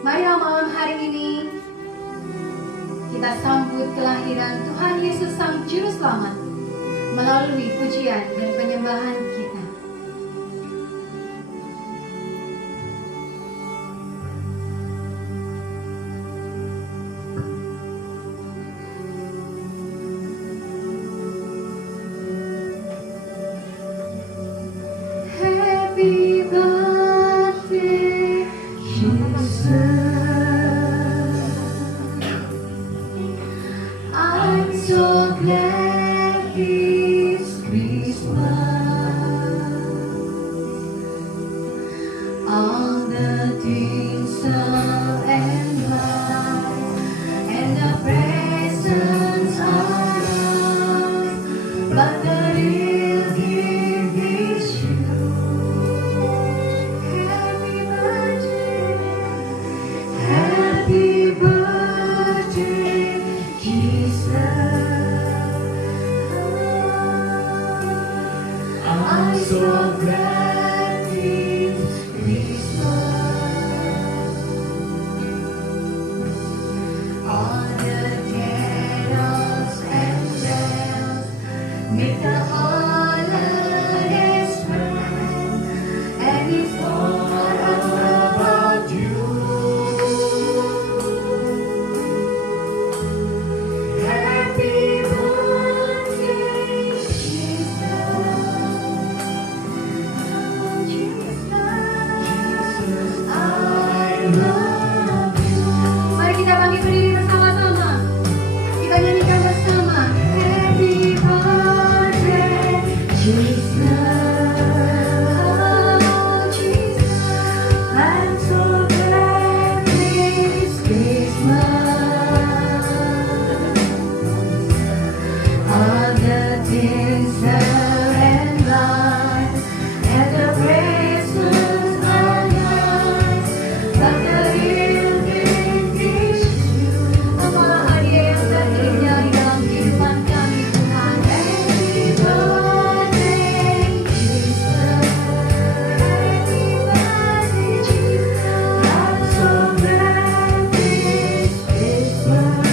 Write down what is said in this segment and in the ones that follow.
Mari malam hari ini kita sambut kelahiran Tuhan Yesus Sang Juru Selamat melalui pujian dan penyembahan kita. Happy birthday, Jesus. I'm so glad it's Christmas. All the tinsel and lights and the presents are ours, but the real gift is you. Happy birthday, happy birthday, Jesus. I'm so glad it's Christmas. All the carols and bells make the holidays bright, and it's all about you. Happy birthday, Jesus. Oh, Jesus, I love you. Mari kita bangkit berdiri bersama-sama. Kita nyanyikan bersama. Happy birthday, Jesus. Oh, Jesus, I'm so glad it's Christmas. All the tinsel and lights and the presents are yours, but the real gift is you. Ang mga hadiah yang tersedia di dalam kehidupan kami, Tuhan. Happy birthday, Jesus. Happy birthday, Jesus. I'm so glad it's Christmas.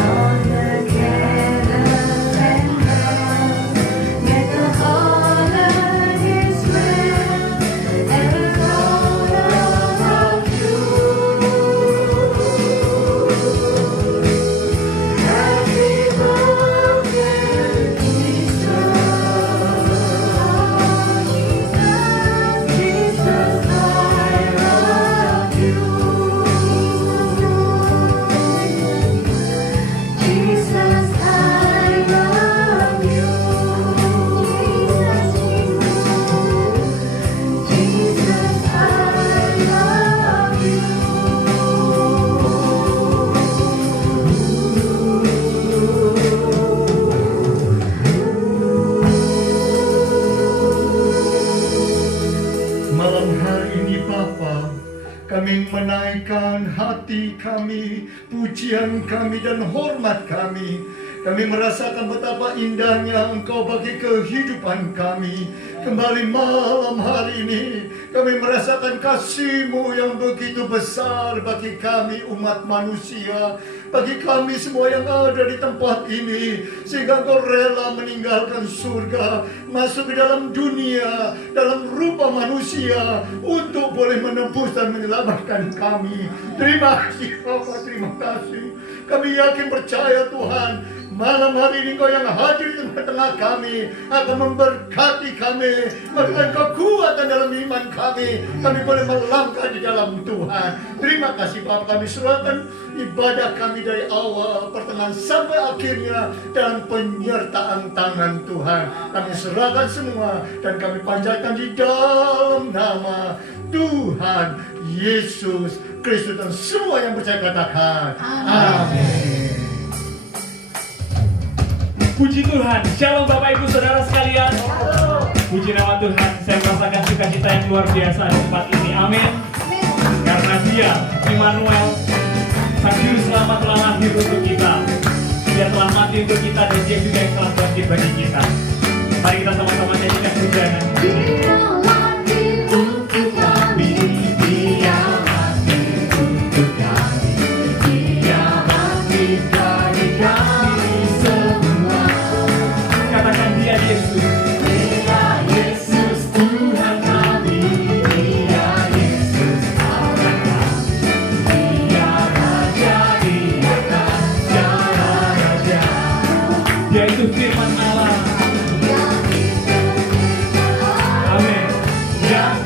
All the carols and bells make the holidays bright, and it's all about you. Happy birthday, Jesus. Jesus, I love you. Jesus, I love you. Jesus, I love you. Malam hari ini Bapa, kami menaikkan hati kami, pujian kami dan hormat kami. Kami merasakan betapa indahnya Engkau bagi kehidupan kami. Kembali malam hari ini, kami merasakan kasih-Mu yang begitu besar bagi kami umat manusia, bagi kami semua yang ada di tempat ini, sehingga Engkau rela meninggalkan surga, masuk ke dalam dunia, dalam rupa manusia, untuk boleh menebus dan menyelamatkan kami. Terima kasih Bapa, terima kasih. Kami yakin percaya Tuhan, malam hari ini Kau yang hadir di tengah-tengah kami akan memberkati kami, memberikan kekuatan dalam iman kami. Kami boleh melangkah di dalam Tuhan. Terima kasih Bapak, kami serahkan ibadah kami dari awal, pertengahan sampai akhirnya dalam penyertaan tangan Tuhan. Kami serahkan semua dan kami panjatkan di dalam nama Tuhan Yesus Kristus, dan semua yang percaya katakan amin. Puji Tuhan, shalom Bapak Ibu Saudara sekalian. Puji nama Tuhan, saya merasakan sukacita yang luar biasa di tempat ini, amin. Karena Dia, Immanuel, Sang Juru Selamat telah lahir untuk kita. Dia telah mati untuk kita, dan Dia juga yang telah bangkit bagi kita. Mari kita sama-sama nyanyikan pujian. Dia lahir untuk kita.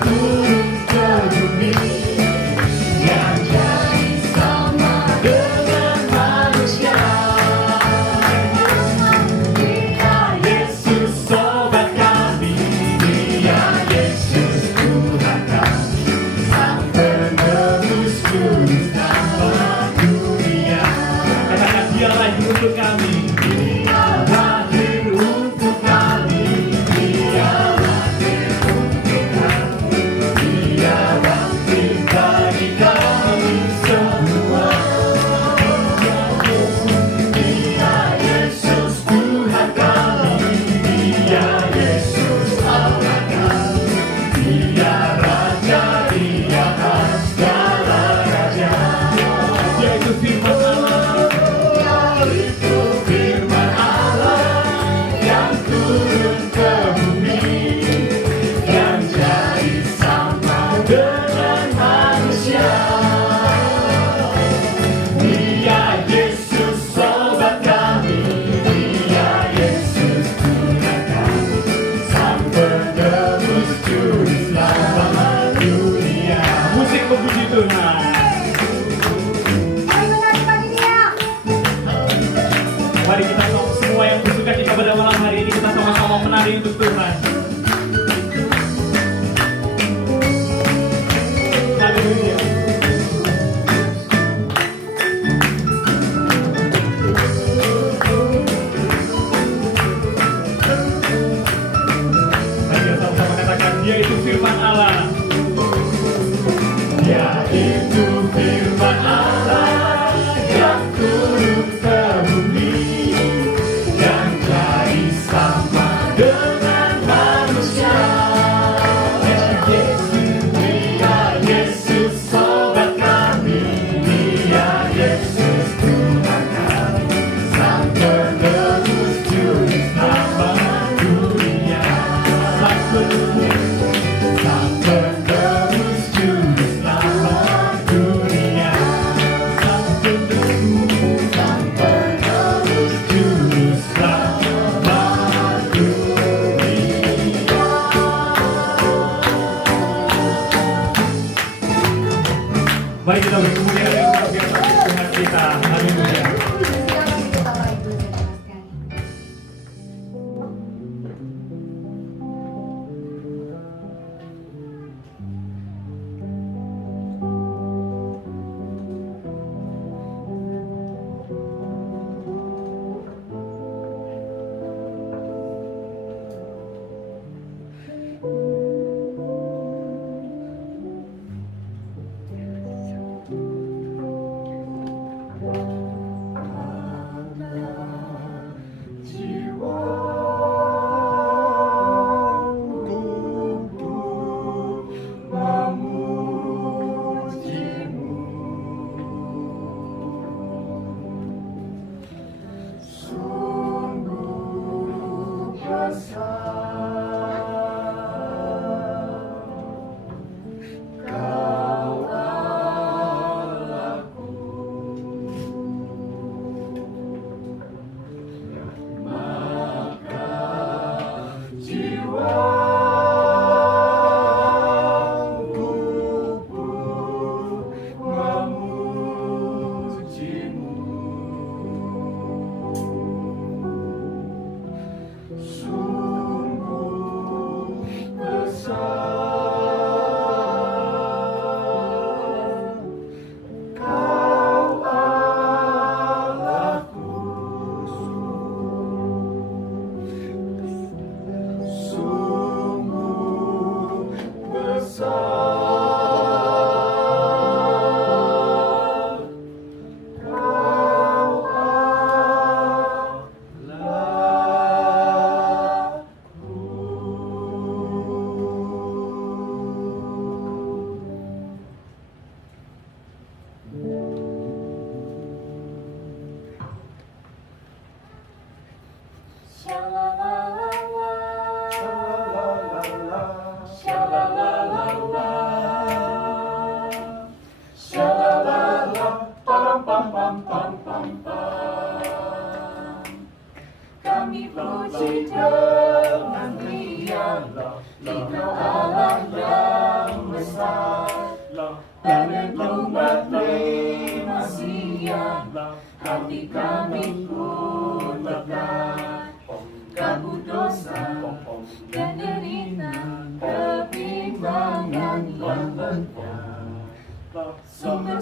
turun ke bumi, yang jadi sama dengan manusia. Dia Yesus sobat kami, Dia Yesus Tuhan kami, Sang penebus juru selamat dunia. Katakan Dia lahir untuk kami. Dia lahir untuk kami. Dia lahir untuk kami. Dia bangkit bagi kami semua. Dia Yesus Tuhan kami. Dia Yesus Allah kami. Dia Raja di atas segala raja. Dia itu firman Allah. Itu firman Allah yang turun ke bumi, yang jadi sama dengan manusia. Dia Yesus sobat kami, Dia Yesus Tuhan kami, Sang penebus juru selamat dunia. Musik memuji Tuhan. Mari kita semua yang bersuka cita pada malam hari ini, kita sama-sama menari untuk Tuhan. Haleluya. Mari kita sama-sama katakan, Dia itu firman Allah. Dia itu firman Allah yang turun ke bumi, yang jadi sama dengan manusia. Dia Yesus sobat kami, Dia Yesus Tuhan kami, Sang penebus juru selamat dunia. Sang penebus juru selamat dunia. Sang penebus juru selamat dunia. Mari kita berkemuliaan yang luar biasa untuk Tuhan kita. Haleluya. Silakan itu Bapak Ibu saudara sekalian.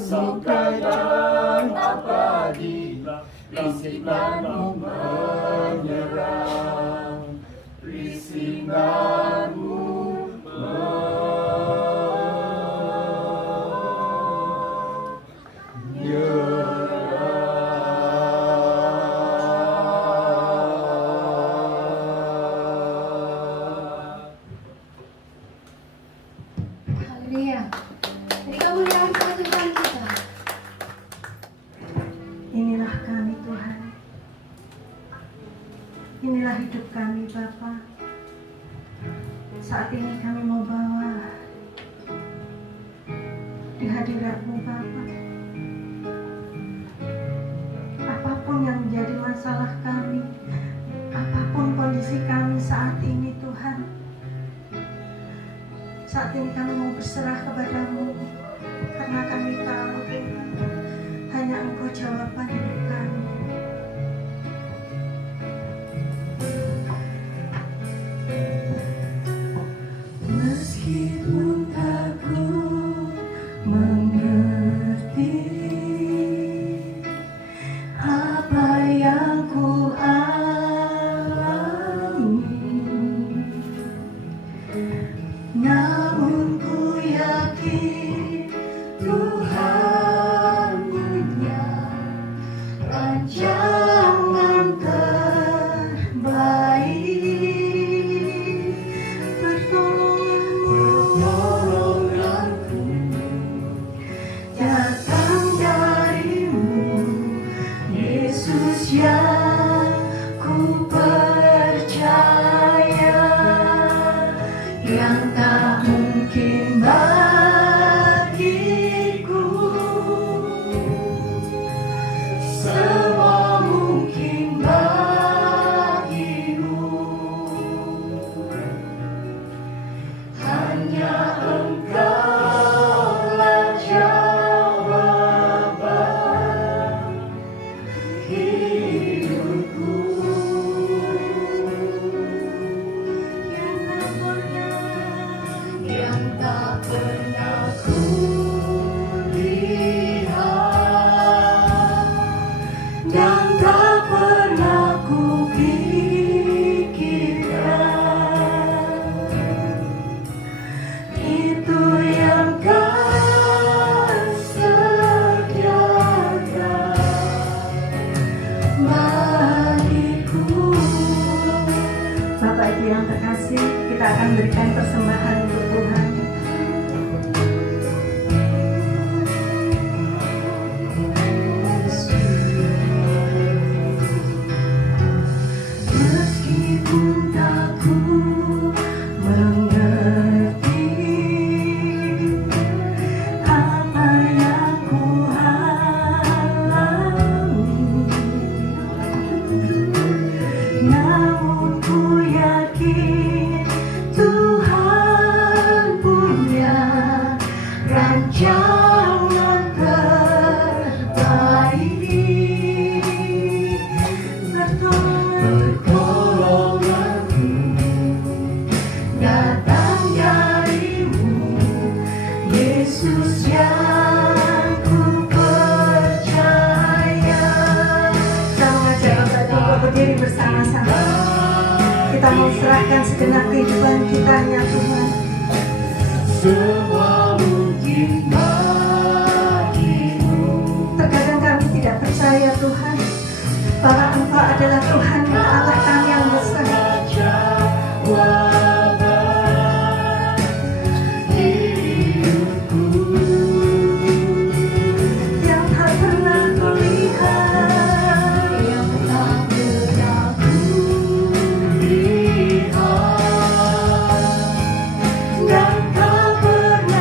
Surga dan abadi, bisikanmu menyerang, bisinganmu Haleluya. Jadi kemuliaan kepada Tuhan kita. Inilah kami Tuhan. Inilah hidup kami Bapa. Saat ini kami mau bawa di hadirat-Mu Bapa. Apapun yang menjadi masalah kami, apapun kondisi kami saat ini Tuhan, saat ini kami mau berserah kepada-Mu, karena kami tahu Tuhan, hanya Engkau jawaban hidup kami. Meskipun aku mengerti apa yang ku alami, namun ku yakin Tuhan punya rancangan terbaik. Pertolonganku datang dari-Mu, Yesus yang ku percaya, yang tak mungkin bagiku, semua mungkin bagimu. Hanya Engkaulah jawaban hidupku. Yang tak pernah ku lihat dan tak pernah ku pikirkan, itu yang Kau sediakan bagiku. Bapak Ibu yang terkasih, kita akan berikan persembahan untuk Tuhan. Meskipun tak ku mengerti apa yang ku alami, namun ku yakin Tuhan punya rancangan terbaik. Pertolonganku datang dari-Mu, Yesus yang ku percaya. Kita mengajak Bapak Ibu berdiri bersama-sama. Kita mau serahkan segenap kehidupan kita ya Tuhan. Semua mungkin bagimu. Terkadang kami tidak percaya Tuhan bahwa Engkau adalah Tuhan Allah kami yang besar. Yang tak pernah kulihat, yang tak pernah kulihat, dan tak pernah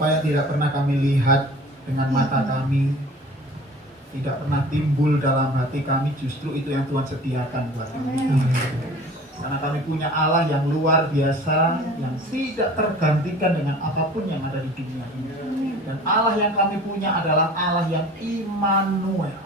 Apa yang tidak pernah kami lihat dengan mata kami, tidak pernah timbul dalam hati kami, justru itu yang Tuhan sediakan buat kami. Karena kami punya Allah yang luar biasa, yang tidak tergantikan dengan apapun yang ada di dunia ini. Dan Allah yang kami punya adalah Allah yang Immanuel,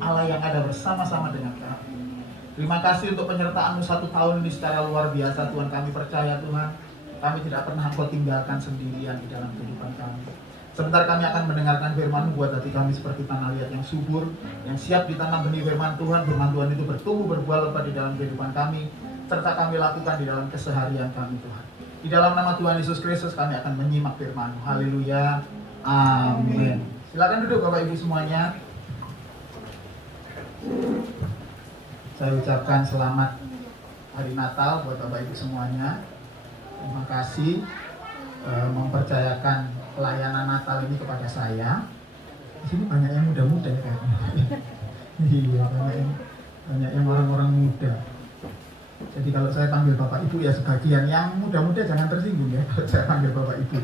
Allah yang ada bersama-sama dengan kami. Terima kasih untuk penyertaan-Mu 1 tahun ini secara luar biasa Tuhan. Kami percaya Tuhan, kami tidak pernah Engkau tinggalkan sendirian di dalam kehidupan kami. Sebentar kami akan mendengarkan firman-Mu buat hati kami seperti tanah liat yang subur, yang siap ditanam benih firman Tuhan. Firman Tuhan itu bertumbuh berbuah lebat di dalam kehidupan kami, serta kami lakukan di dalam keseharian kami Tuhan. Di dalam nama Tuhan Yesus Kristus kami akan menyimak firman-Mu. Haleluya. Amin. Silakan duduk Bapak Ibu semuanya. Saya ucapkan selamat Hari Natal buat Bapak Ibu semuanya. Terima kasih mempercayakan pelayanan Natal ini kepada saya. Di sini banyak yang muda-muda ya kayaknya. Iya, banyak yang orang-orang muda. Jadi kalau saya panggil Bapak Ibu ya sebagian, yang muda-muda jangan tersinggung ya kalau saya panggil Bapak Ibu.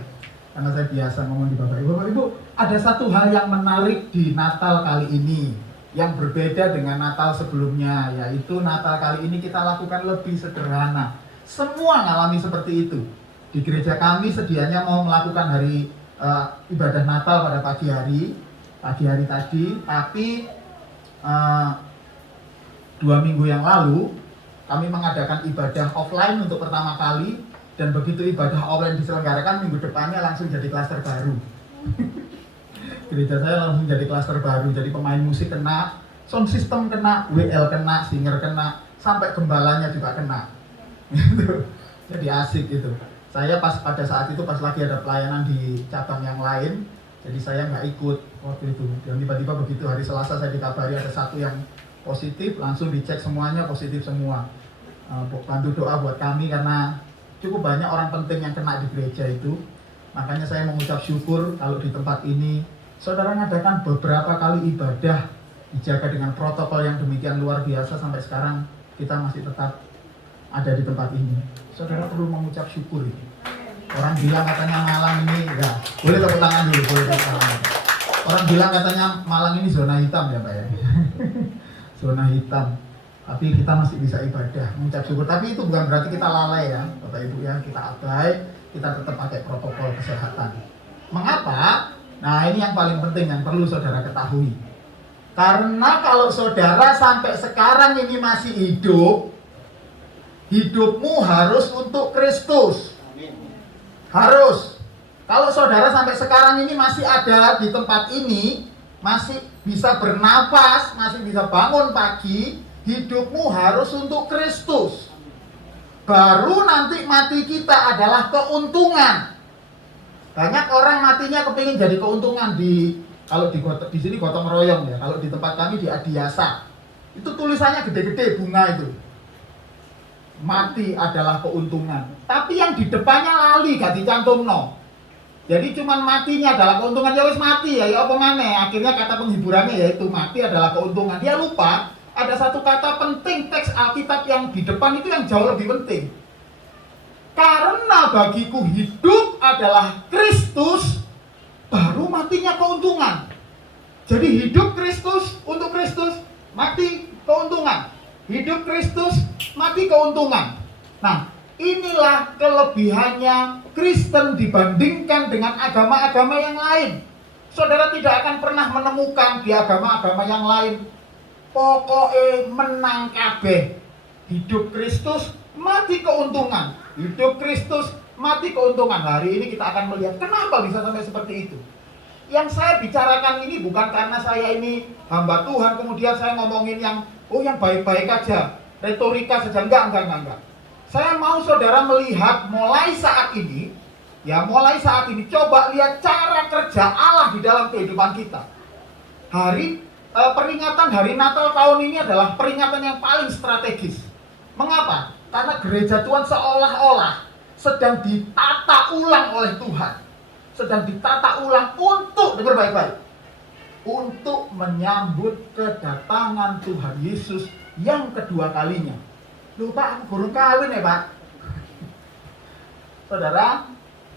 Karena saya biasa ngomong di Bapak Ibu. Bapak Ibu, ada satu hal yang menarik di Natal kali ini yang berbeda dengan Natal sebelumnya, yaitu Natal kali ini kita lakukan lebih sederhana. Semua ngalami seperti itu. Di gereja kami sedianya mau melakukan hari ibadah Natal pada pagi hari tadi, tapi 2 minggu yang lalu kami mengadakan ibadah offline untuk pertama kali, dan begitu ibadah offline diselenggarakan, minggu depannya langsung jadi klaster baru. Gereja saya langsung jadi klaster baru, jadi pemain musik kena, sound system kena, WL kena, singer kena, sampai gembalanya juga kena. Jadi asik gitu. Saya pada saat itu pas lagi ada pelayanan di cabang yang lain, jadi saya nggak ikut waktu itu. Dan tiba-tiba begitu hari Selasa saya dikabari ada satu yang positif, langsung dicek semuanya positif semua. Bantu doa buat kami karena cukup banyak orang penting yang kena di gereja itu. Makanya saya mengucap syukur kalau di tempat ini saudara mengadakan beberapa kali ibadah, dijaga dengan protokol yang demikian luar biasa, sampai sekarang kita masih tetap ada di tempat ini. Saudara perlu mengucap syukur ini. Orang bilang katanya Malang ini, ya boleh tepuk tangan dulu, boleh tepuk tangan. Orang bilang katanya Malang ini zona hitam ya Pak ya. Zona hitam. Tapi kita masih bisa ibadah, mengucap syukur. Tapi itu bukan berarti kita lalai ya Bapak Ibu ya, kita abai, kita tetap pakai protokol kesehatan. Mengapa? Nah ini yang paling penting yang perlu saudara ketahui. Karena kalau saudara sampai sekarang ini masih hidup, hidupmu harus untuk Kristus. Harus. Kalau saudara sampai sekarang ini masih ada di tempat ini, masih bisa bernafas, masih bisa bangun pagi, hidupmu harus untuk Kristus. Baru nanti mati kita adalah keuntungan. Banyak orang matinya kepingin jadi keuntungan kalau di sini gotong royong ya. Kalau di tempat kami di Adiasa, itu tulisannya gede-gede bunga itu. Mati adalah keuntungan. Tapi yang di depannya lali gak dicantumno. Jadi cuman matinya adalah keuntungan, ya wis mati ya apa maneh. Akhirnya kata penghiburannya yaitu mati adalah keuntungan. Dia lupa ada satu kata penting teks Alkitab yang di depan itu yang jauh lebih penting. Karena bagiku hidup adalah Kristus, baru matinya keuntungan. Jadi hidup Kristus untuk Kristus, mati keuntungan. Hidup Kristus, mati keuntungan. Nah, inilah kelebihannya Kristen dibandingkan dengan agama-agama yang lain. Saudara tidak akan pernah menemukan di agama-agama yang lain pokoknya menang kabeh. Hidup Kristus, mati keuntungan. Hidup Kristus, mati keuntungan. Hari ini kita akan melihat kenapa bisa sampai seperti itu. Yang saya bicarakan ini bukan karena saya ini hamba Tuhan, kemudian saya ngomongin yang baik-baik aja, retorika saja, enggak. Saya mau saudara melihat mulai saat ini, coba lihat cara kerja Allah di dalam kehidupan kita. Peringatan Hari Natal tahun ini adalah peringatan yang paling strategis. Mengapa? Karena gereja Tuhan seolah-olah sedang ditata ulang oleh Tuhan. Sedang ditata ulang untuk, dengar baik-baik, untuk menyambut kedatangan Tuhan Yesus yang kedua kalinya. Loh Pak, aku baru kawin ya Pak. Saudara,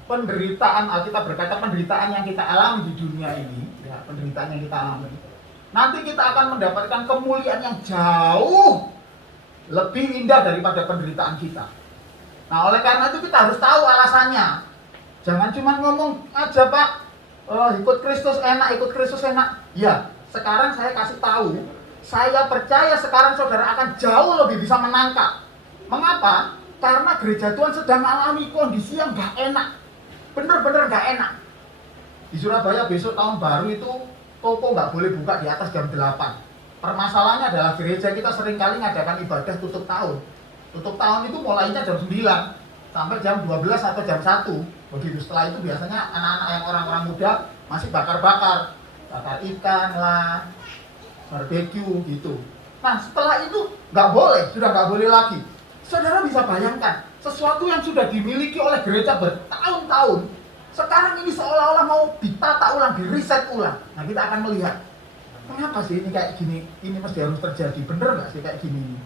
penderitaan, Alkitab berkata penderitaan yang kita alami di dunia ini, ya, penderitaan yang kita alami, nanti kita akan mendapatkan kemuliaan yang jauh lebih indah daripada penderitaan kita. Nah, oleh karena itu kita harus tahu alasannya. Jangan cuma ngomong aja, Pak, ikut Kristus enak, ikut Kristus enak. Ya, sekarang saya kasih tahu, saya percaya sekarang saudara akan jauh lebih bisa menangkap. Mengapa? Karena gereja Tuhan sedang mengalami kondisi yang gak enak. Bener-bener gak enak. Di Surabaya besok tahun baru itu toko nggak boleh buka di atas jam 8. Permasalahannya adalah gereja kita seringkali ngadakan ibadah tutup tahun. Tutup tahun itu mulainya jam 9 sampai jam 12 atau jam 1. Begitu. Setelah itu biasanya anak-anak yang orang-orang muda masih bakar-bakar ikan lah, barbeque gitu. Nah, setelah itu nggak boleh, sudah nggak boleh lagi. Saudara bisa bayangkan, sesuatu yang sudah dimiliki oleh gereja bertahun-tahun, sekarang ini seolah-olah mau ditata ulang, diriset ulang. Nah, kita akan melihat, mengapa sih ini kayak gini, ini mesti harus terjadi, bener nggak sih kayak gini?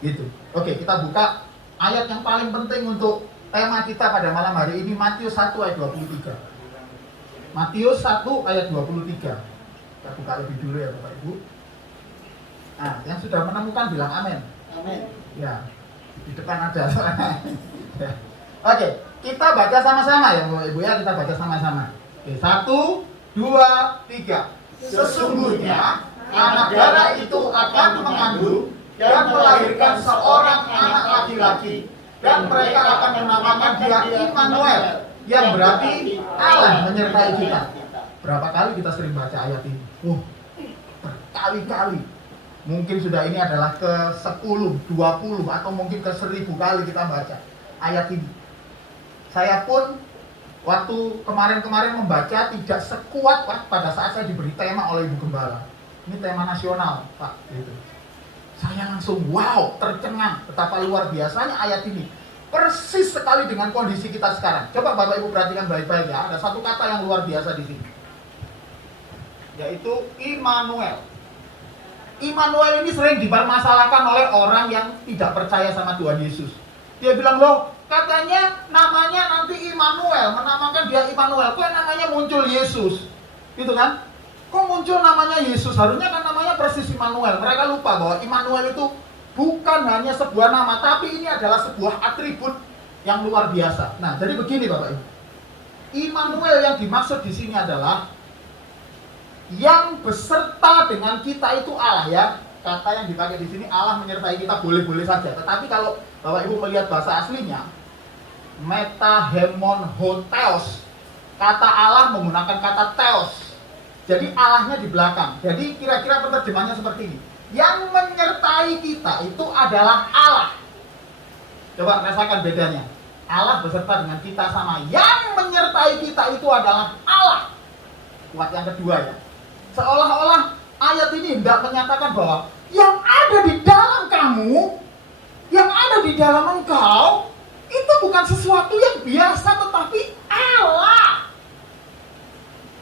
Gitu. Oke, kita buka ayat yang paling penting untuk tema kita pada malam hari ini, Matius 1 ayat 23. Matius 1 ayat 23. Kita buka lebih dulu ya Bapak Ibu. Nah, yang sudah menemukan bilang amin. Amin. Ya, di depan ada. Oke, kita baca sama-sama ya Bapak Ibu ya, kita baca sama-sama. Oke, 1, 2, 3. Sesungguhnya anak darah itu akan mengandung dan melahirkan seorang anak laki-laki, dan mereka akan menamakan dia Immanuel, yang berarti Allah menyertai kita. Berapa kali kita sering baca ayat ini? Berkali-kali. Mungkin sudah ini adalah ke 10, 20 atau mungkin ke 1000 kali kita baca ayat ini. Saya pun waktu kemarin-kemarin membaca tidak sekuat pada saat saya diberi tema oleh Ibu Gembala. Ini tema nasional, Pak. Gitu. Saya langsung wow, tercengang betapa luar biasanya ayat ini. Persis sekali dengan kondisi kita sekarang. Coba Bapak Ibu perhatikan baik-baik ya. Ada satu kata yang luar biasa di sini, yaitu Immanuel. Immanuel ini sering dipermasalahkan oleh orang yang tidak percaya sama Tuhan Yesus. Dia bilang, loh, katanya namanya nanti Immanuel, menamakan dia Immanuel. Kok namanya muncul Yesus? Gitu kan? Kok muncul namanya Yesus? Harusnya kan namanya persis Immanuel. Mereka lupa bahwa Immanuel itu bukan hanya sebuah nama, tapi ini adalah sebuah atribut yang luar biasa. Nah, jadi begini Bapak Ibu. Immanuel yang dimaksud di sini adalah yang beserta dengan kita itu Allah ya. Kata yang dipakai di sini Allah menyertai kita boleh-boleh saja. Tetapi kalau Bapak Ibu melihat bahasa aslinya, metahemon-hotheos, kata Allah menggunakan kata theos. Jadi Allahnya di belakang. Jadi kira-kira penerjemahannya seperti ini. Yang menyertai kita itu adalah Allah. Coba rasakan bedanya. Allah beserta dengan kita sama yang menyertai kita itu adalah Allah. Kuat yang kedua ya. Seolah-olah ayat ini hendak menyatakan bahwa yang ada di dalam kamu, yang ada di dalam engkau, itu bukan sesuatu yang biasa, tetapi Allah.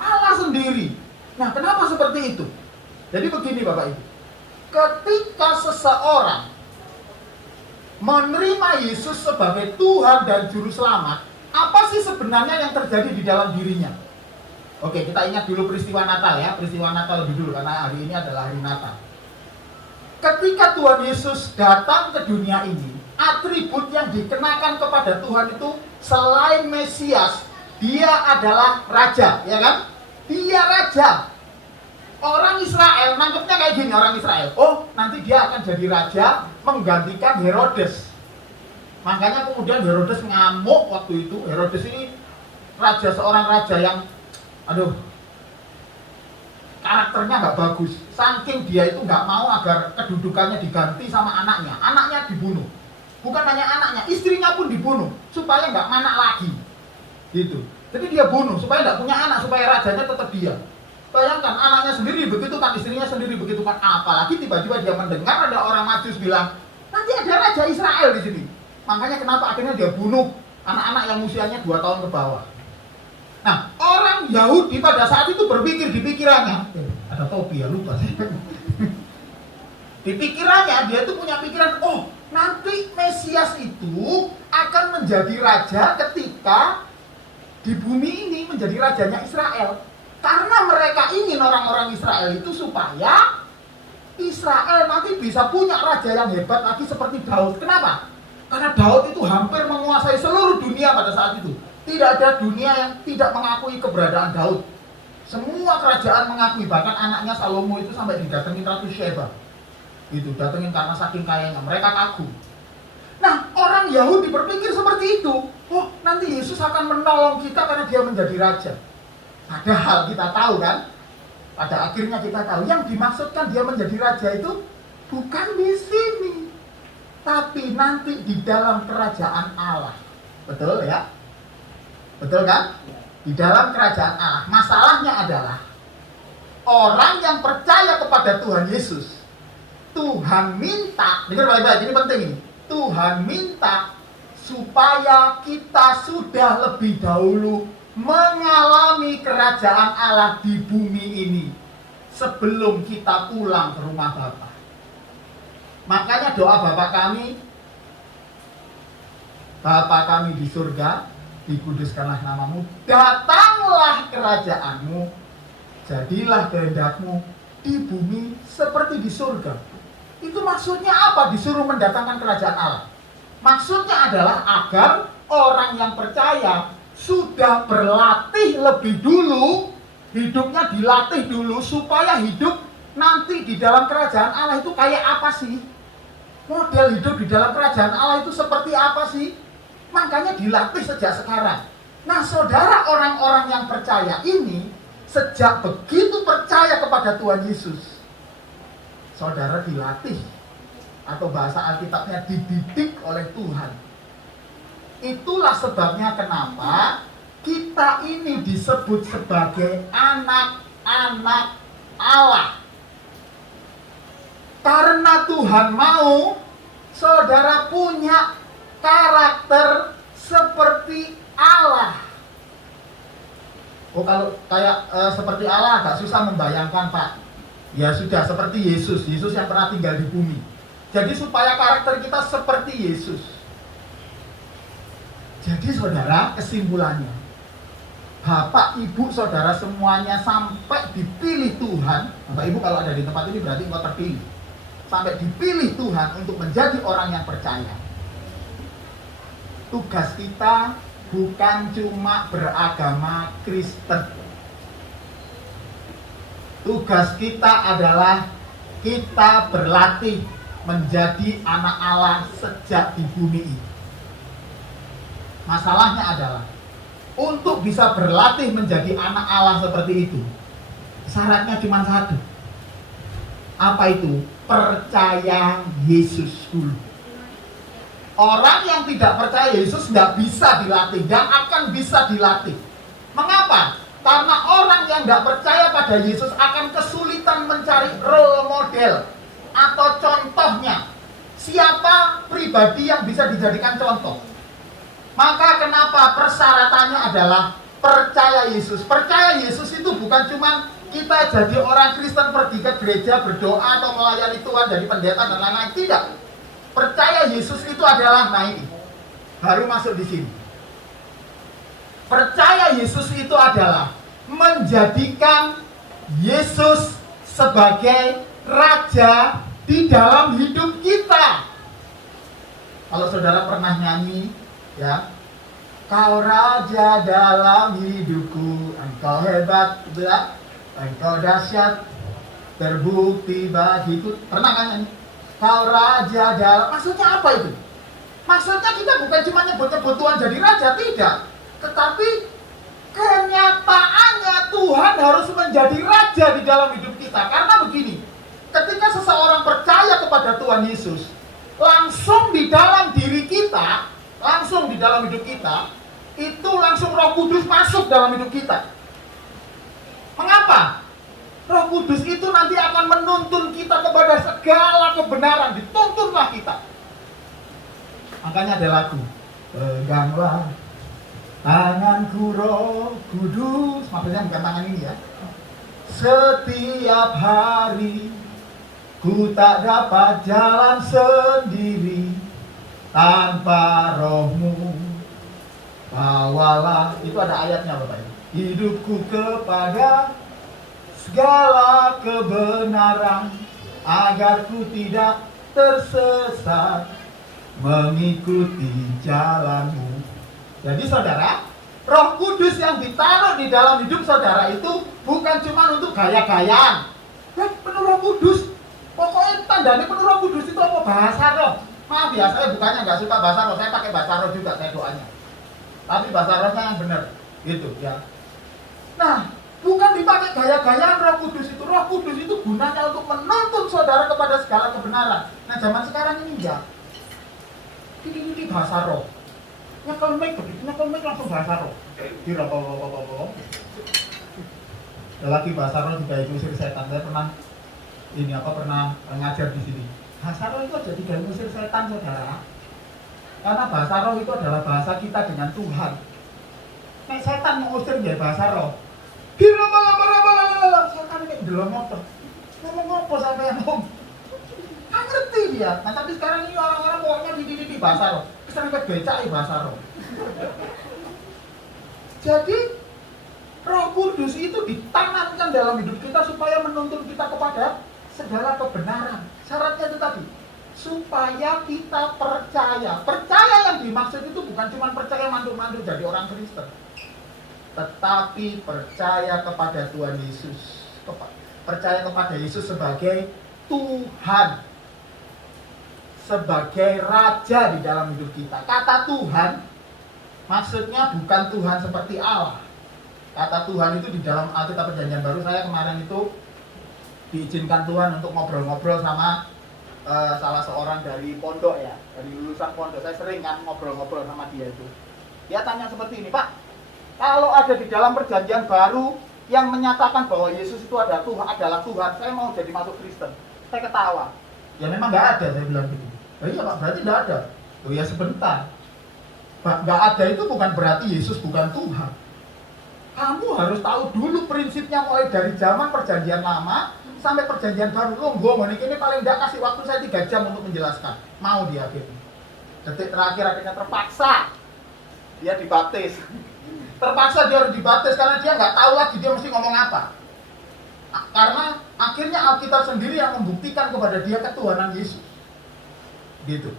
Allah sendiri. Nah, kenapa seperti itu? Jadi begini Bapak Ibu. Ketika seseorang menerima Yesus sebagai Tuhan dan Juru Selamat, apa sih sebenarnya yang terjadi di dalam dirinya? Oke, kita ingat dulu peristiwa Natal ya. Peristiwa Natal lebih dulu, karena hari ini adalah hari Natal. Ketika Tuhan Yesus datang ke dunia ini, atribut yang dikenakan kepada Tuhan itu selain Mesias, dia adalah Raja, ya kan? Dia Raja. Orang Israel nangkepnya kayak gini, orang Israel. Oh, nanti dia akan jadi raja menggantikan Herodes. Makanya kemudian Herodes ngamuk waktu itu. Herodes ini seorang raja yang karakternya nggak bagus. Saking dia itu nggak mau agar kedudukannya diganti sama anaknya. Anaknya dibunuh. Bukan hanya anaknya, istrinya pun dibunuh supaya nggak manak lagi. Gitu. Jadi dia bunuh supaya nggak punya anak, supaya rajanya tetap dia. Bayangkan, anaknya sendiri begitu kan, istrinya sendiri begitu kan. Apalagi tiba-tiba dia mendengar ada orang Majus bilang, nanti ada Raja Israel di sini. Makanya kenapa akhirnya dia bunuh anak-anak yang usianya 2 tahun ke bawah. Nah, orang Yahudi pada saat itu berpikir di pikirannya, ada topi ya, lupa sih. Di pikirannya, dia itu punya pikiran, oh nanti Mesias itu akan menjadi raja ketika di bumi ini menjadi rajanya Israel. Karena mereka ingin orang-orang Israel itu supaya Israel nanti bisa punya raja yang hebat lagi seperti Daud. Kenapa? Karena Daud itu hampir menguasai seluruh dunia pada saat itu. Tidak ada dunia yang tidak mengakui keberadaan Daud. Semua kerajaan mengakui, bahkan anaknya Salomo itu sampai didatengin Ratu Sheba. Itu datengin karena saking kayanya, mereka kagum. Nah, orang Yahudi berpikir seperti itu. Oh, nanti Yesus akan menolong kita karena dia menjadi raja. Padahal kita tahu kan, pada akhirnya kita tahu yang dimaksudkan dia menjadi raja itu bukan di sini, tapi nanti di dalam kerajaan Allah. Betul ya? Betul kan? Di dalam kerajaan Allah. Masalahnya adalah orang yang percaya kepada Tuhan Yesus, Tuhan minta, dengar baik-baik, ini penting ini. Tuhan minta supaya kita sudah lebih dahulu mengalami kerajaan Allah di bumi ini sebelum kita pulang ke rumah Bapa. Makanya doa Bapa kami, Bapa kami di surga, dikuduskanlah namamu, datanglah kerajaanmu, jadilah kehendakmu di bumi seperti di surga. Itu maksudnya apa? Disuruh mendatangkan kerajaan Allah. Maksudnya adalah agar orang yang percaya sudah berlatih lebih dulu, hidupnya dilatih dulu supaya hidup nanti di dalam kerajaan Allah itu kayak apa sih? Model hidup di dalam kerajaan Allah itu seperti apa sih? Makanya dilatih sejak sekarang. Nah, saudara, orang-orang yang percaya ini sejak begitu percaya kepada Tuhan Yesus, saudara dilatih, atau bahasa Alkitabnya dididik oleh Tuhan. Itulah sebabnya kenapa kita ini disebut sebagai anak-anak Allah. Karena Tuhan mau saudara punya karakter seperti Allah. Oh, kalau kayak seperti Allah agak susah membayangkan, Pak. Ya sudah, seperti Yesus yang pernah tinggal di bumi. Jadi supaya karakter kita seperti Yesus. Jadi saudara, kesimpulannya, Bapak, Ibu, saudara semuanya sampai dipilih Tuhan. Bapak, Ibu kalau ada di tempat ini berarti engkau terpilih. Sampai dipilih Tuhan untuk menjadi orang yang percaya. Tugas kita bukan cuma beragama Kristen. Tugas kita adalah kita berlatih menjadi anak Allah sejak di bumi ini. Masalahnya adalah untuk bisa berlatih menjadi anak Allah seperti itu, syaratnya cuma satu. Apa itu? Percaya Yesus dulu. Orang yang tidak percaya Yesus nggak bisa dilatih, dan akan bisa dilatih. Mengapa? Karena orang yang nggak percaya pada Yesus akan kesulitan mencari role model atau contohnya. Siapa pribadi yang bisa dijadikan contoh? Maka kenapa persyaratannya adalah percaya Yesus. Percaya Yesus itu bukan cuma kita jadi orang Kristen pergi ke gereja berdoa atau melayani Tuhan jadi pendeta dan lain-lain. Tidak. Percaya Yesus itu adalah, nah ini baru masuk di sini. Percaya Yesus itu adalah menjadikan Yesus sebagai raja di dalam hidup kita. Kalau saudara pernah nyanyi, ya, kau raja dalam hidupku, engkau hebat, gitu ya, engkau dahsyat, terbukti bagiku. Pernah kan nyanyi? Kau raja dalam, maksudnya apa itu? Maksudnya kita bukan cuma nyebut-nyebut Tuhan jadi raja, tidak. Tetapi kenyataannya Tuhan harus menjadi raja di dalam hidup kita. Karena begini, ketika seseorang percaya kepada Tuhan Yesus, langsung di dalam diri kita, langsung di dalam hidup kita, itu langsung Roh Kudus masuk dalam hidup kita. Mengapa? Roh Kudus itu nanti akan menuntun kita kepada segala kebenaran, dituntunlah kita. Makanya ada lagu, peganglah tanganku Roh Kudus, maksudnya bukan tangan ini ya. Setiap hari ku tak dapat jalan sendiri tanpa Rohmu. Bawalah, itu ada ayatnya Bapak Ibu. Hidupku kepada segala kebenaran, agar ku tidak tersesat mengikuti jalanmu. Jadi saudara, Roh Kudus yang ditaruh di dalam hidup saudara itu bukan cuma untuk gaya-gayaan. Penuh Roh Kudus. Pokoknya tandanya penuh Roh Kudus itu apa? Bahasa roh. Maaf ya, saya bukannya nggak suka bahasa roh, saya pakai bahasa roh juga saya doanya. Tapi bahasa rohnya yang benar, gitu ya. Nah, bukan dipakai gaya-gayaan Roh Kudus itu. Roh Kudus itu gunanya untuk menuntun saudara kepada segala kebenaran. Nah, zaman sekarang ini enggak. Ini bahasa roh. Nyekel mic begitu, nyekel mic langsung bahasa roh. Dirokok-rokok. Ada lagi bahasa roh juga itu usir setan. Saya pernah ngajar di sini. Bahasa roh itu jadi gaya usir setan saudara. Karena bahasa roh itu adalah bahasa kita dengan Tuhan. Nek setan mengusir ya bahasa roh. Setan ini delok motor. Ngomong apa sampai yang ngomong? Nggak ngerti dia. Nah tapi sekarang ini orang-orang pokoknya di bahasa roh. Sampai becak bahasa roh. Jadi Roh Kudus itu ditanamkan dalam hidup kita supaya menuntun kita kepada segala kebenaran. Syaratnya itu tadi, supaya kita percaya. Percaya yang dimaksud itu bukan cuma percaya mandu-mandu jadi orang Kristen, tetapi percaya kepada Tuhan Yesus. Percaya kepada Yesus sebagai Tuhan, sebagai Raja di dalam hidup kita. Kata Tuhan maksudnya bukan Tuhan seperti Allah. Kata Tuhan itu di dalam Alkitab Perjanjian Baru, saya kemarin itu diizinkan Tuhan untuk ngobrol-ngobrol sama salah seorang dari pondok ya, dari lulusan pondok. Saya sering kan ngobrol-ngobrol sama dia itu. Dia tanya seperti ini, Pak, kalau ada di dalam Perjanjian Baru yang menyatakan bahwa Yesus itu adalah Tuhan, saya mau jadi masuk Kristen. Saya ketawa. Ya memang nggak ada, saya bilang gitu. Oh iya Pak, berarti nggak ada. Oh ya sebentar. Nggak ada itu bukan berarti Yesus bukan Tuhan. Kamu harus tahu dulu prinsipnya mulai dari zaman Perjanjian Lama sampai Perjanjian Baru. Ini paling tidak kasih waktu saya 3 jam untuk menjelaskan. Mau dia gitu. Detik terakhir akhirnya terpaksa dia dibaptis. Terpaksa dia harus dibaptis karena dia nggak tahu lagi dia mesti ngomong apa. Karena akhirnya Alkitab sendiri yang membuktikan kepada dia ketuhanan Yesus. Gitu.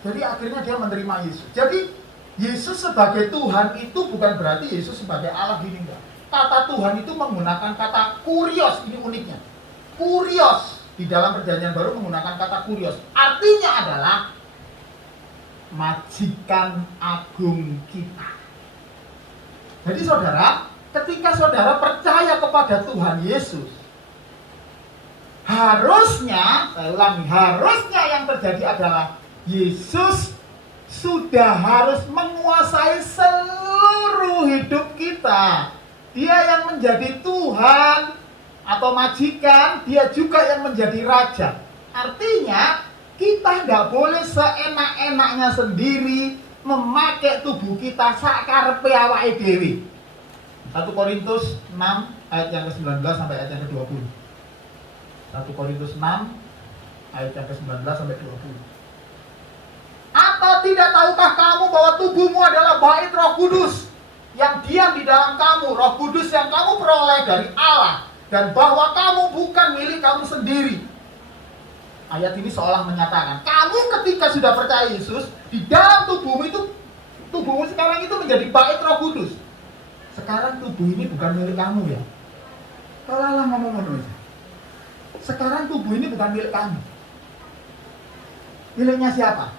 Jadi akhirnya dia menerima Yesus. Jadi Yesus sebagai Tuhan itu bukan berarti Yesus sebagai Allah gini enggak. Kata Tuhan itu menggunakan kata kurios, ini uniknya. Kurios di dalam Perjanjian Baru menggunakan kata kurios. Artinya adalah majikan agung kita. Jadi saudara, ketika saudara percaya kepada Tuhan Yesus, harusnya, saya ulangi, harusnya yang terjadi adalah Yesus sudah harus menguasai seluruh hidup kita. Dia yang menjadi Tuhan atau majikan, dia juga yang menjadi raja. Artinya kita nggak boleh seenak-enaknya sendiri memakai tubuh kita sakarepe awake dhewe. 1 Korintus 6 ayat yang ke-19 sampai ayat yang ke-20. 1 Korintus 6 ayat yang ke-19 sampai 20. Apa tidak tahukah kamu bahwa tubuhmu adalah bait Roh Kudus yang diam di dalam kamu, Roh Kudus yang kamu peroleh dari Allah, dan bahwa kamu bukan milik kamu sendiri. Ayat ini seolah menyatakan, kamu ketika sudah percaya Yesus, di dalam tubuhmu sekarang itu menjadi bait Roh Kudus. Sekarang tubuh ini bukan milik kamu ya. Kalau Allah ngomong-ngomong, sekarang tubuh ini bukan milik kamu. Miliknya siapa?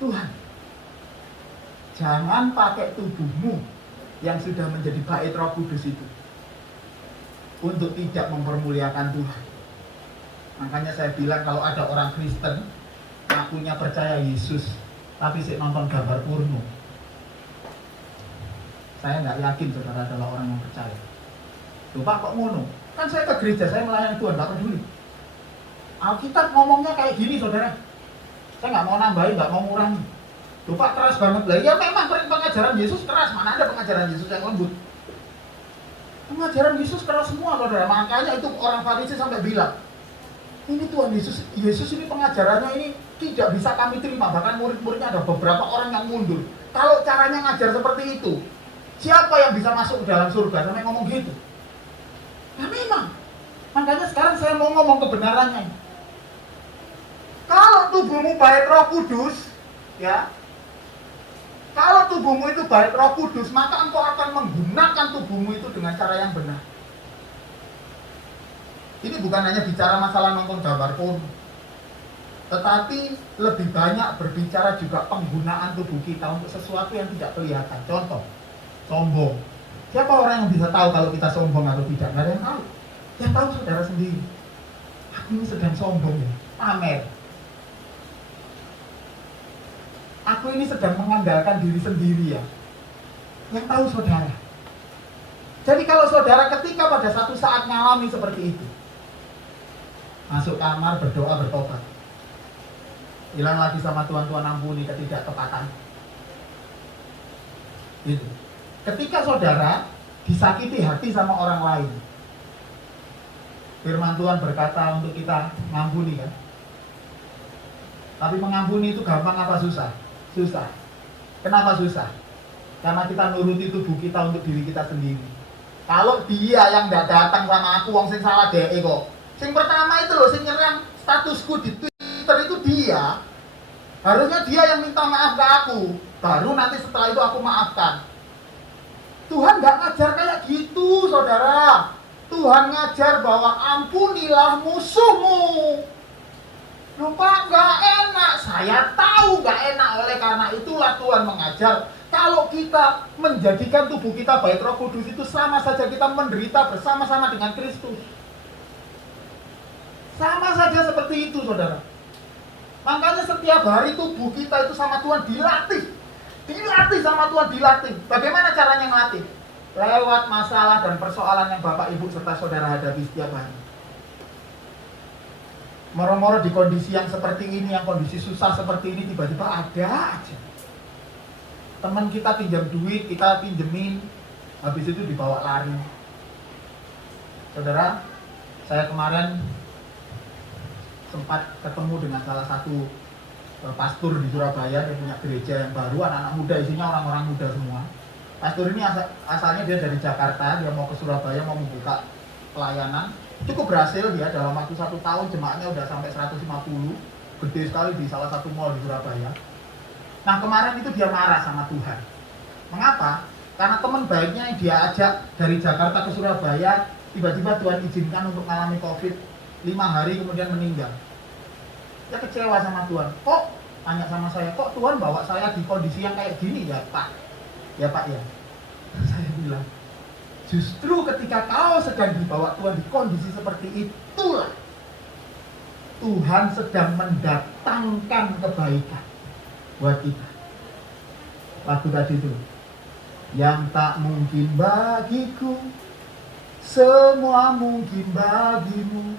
Tuhan. Jangan pakai tubuhmu yang sudah menjadi bait Roh Kudus itu untuk tidak mempermuliakan Tuhan. Makanya saya bilang kalau ada orang Kristen ngakunya percaya Yesus tapi sih nonton gambar porno, saya nggak yakin saudara adalah orang yang percaya. Loh Pak, kok ngono? Kan saya ke gereja, saya melayani Tuhan, nggak peduli. Alkitab ngomongnya kayak gini saudara. Saya nggak mau nambahin, nggak mau ngurangi. Loh Pak, keras banget lah. Ya memang pengajaran Yesus keras. Mana ada pengajaran Yesus yang lembut? Pengajaran Yesus keras semua saudara. Makanya itu orang Farisi sampai bilang, ini Tuhan Yesus ini pengajarannya ini tidak bisa kami terima. Bahkan murid-muridnya ada beberapa orang yang mundur. Kalau caranya ngajar seperti itu, siapa yang bisa masuk ke dalam surga? Sampai ngomong gitu. Ya memang. Makanya sekarang saya mau ngomong kebenarannya. Kalau tubuhmu bait Roh Kudus, ya, kalau tubuhmu itu bait Roh Kudus, maka engkau akan menggunakan tubuhmu itu dengan cara yang benar. Ini bukan hanya bicara masalah nonton gambar porno, tetapi lebih banyak berbicara juga penggunaan tubuh kita untuk sesuatu yang tidak kelihatan. Contoh, sombong. Siapa orang yang bisa tahu kalau kita sombong atau tidak? Nggak ada yang tahu. Yang tahu saudara sendiri. Aku ini sedang sombong ya, pamer. Aku ini sedang mengandalkan diri sendiri ya. Yang tahu saudara. Jadi kalau saudara ketika pada satu saat ngalami seperti itu, masuk kamar, berdoa, bertobat, hilang lagi sama Tuhan, Tuhan ampuni ketidaktepatan. Gitu. Ketika saudara disakiti hati sama orang lain, firman Tuhan berkata untuk kita mengampuni kan. Tapi mengampuni itu gampang apa susah? Susah. Kenapa susah? Karena kita nuruti tubuh kita untuk diri kita sendiri. Kalau dia yang tidak datang sama aku, wong sing salah deh kok. Sing pertama itu loh, sing nyerang statusku di Twitter itu dia. Harusnya dia yang minta maaf ke aku. Baru nanti setelah itu aku maafkan. Tuhan gak ngajar kayak gitu, saudara. Tuhan ngajar bahwa ampunilah musuhmu. Lupa gak enak. Saya tahu gak enak, oleh karena itulah Tuhan mengajar. Kalau kita menjadikan tubuh kita bait Roh Kudus, itu sama saja kita menderita bersama-sama dengan Kristus. Sama saja seperti itu, saudara. Makanya setiap hari tubuh kita itu sama Tuhan dilatih. Dilatih sama Tuhan, dilatih. Bagaimana caranya ngelatih? Lewat masalah dan persoalan yang Bapak, Ibu, serta saudara hadapi setiap hari. Moro-moro di kondisi yang seperti ini, yang kondisi susah seperti ini, tiba-tiba ada aja. Teman kita pinjam duit, kita pinjemin, habis itu dibawa lari. Saudara, saya kemarin sempat ketemu dengan salah satu pastor di Surabaya. Dia punya gereja yang baru, anak-anak muda, isinya orang-orang muda semua. Pastor ini asalnya dia dari Jakarta, dia mau ke Surabaya, mau membuka pelayanan. Cukup berhasil dia, dalam waktu 1 tahun jemaatnya udah sampai 150, gede sekali di salah satu mall di Surabaya. Nah kemarin itu dia marah sama Tuhan. Mengapa? Karena teman baiknya yang dia ajak dari Jakarta ke Surabaya, tiba-tiba Tuhan izinkan untuk mengalami COVID, 5 hari kemudian meninggal. Dia kecewa sama Tuhan. Kok? Tanya sama saya, kok Tuhan bawa saya di kondisi yang kayak gini ya Pak? Ya Pak ya. Saya bilang, justru ketika kau sedang dibawa Tuhan di kondisi seperti itulah Tuhan sedang mendatangkan kebaikan buat kita. Lagu tadi itu, yang tak mungkin bagiku, semua mungkin bagimu.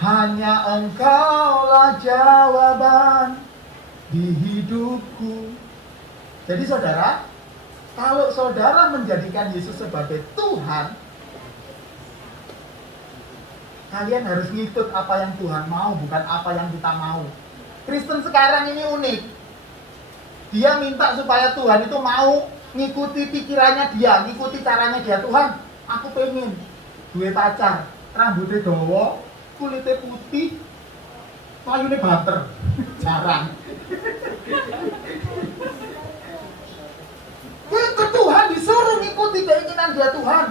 Hanya engkaulah jawaban di hidupku. Jadi saudara, kalau saudara menjadikan Yesus sebagai Tuhan, kalian harus ngikut apa yang Tuhan mau, bukan apa yang kita mau. Kristen sekarang ini unik. Dia minta supaya Tuhan itu mau ngikuti pikirannya dia, ngikuti caranya dia. Tuhan, aku pengen duwe pacar, rambutnya dawa, kulitnya putih, payune banter. Jarang. Itu Tuhan disuruh ngikuti keinginan dia. Tuhan,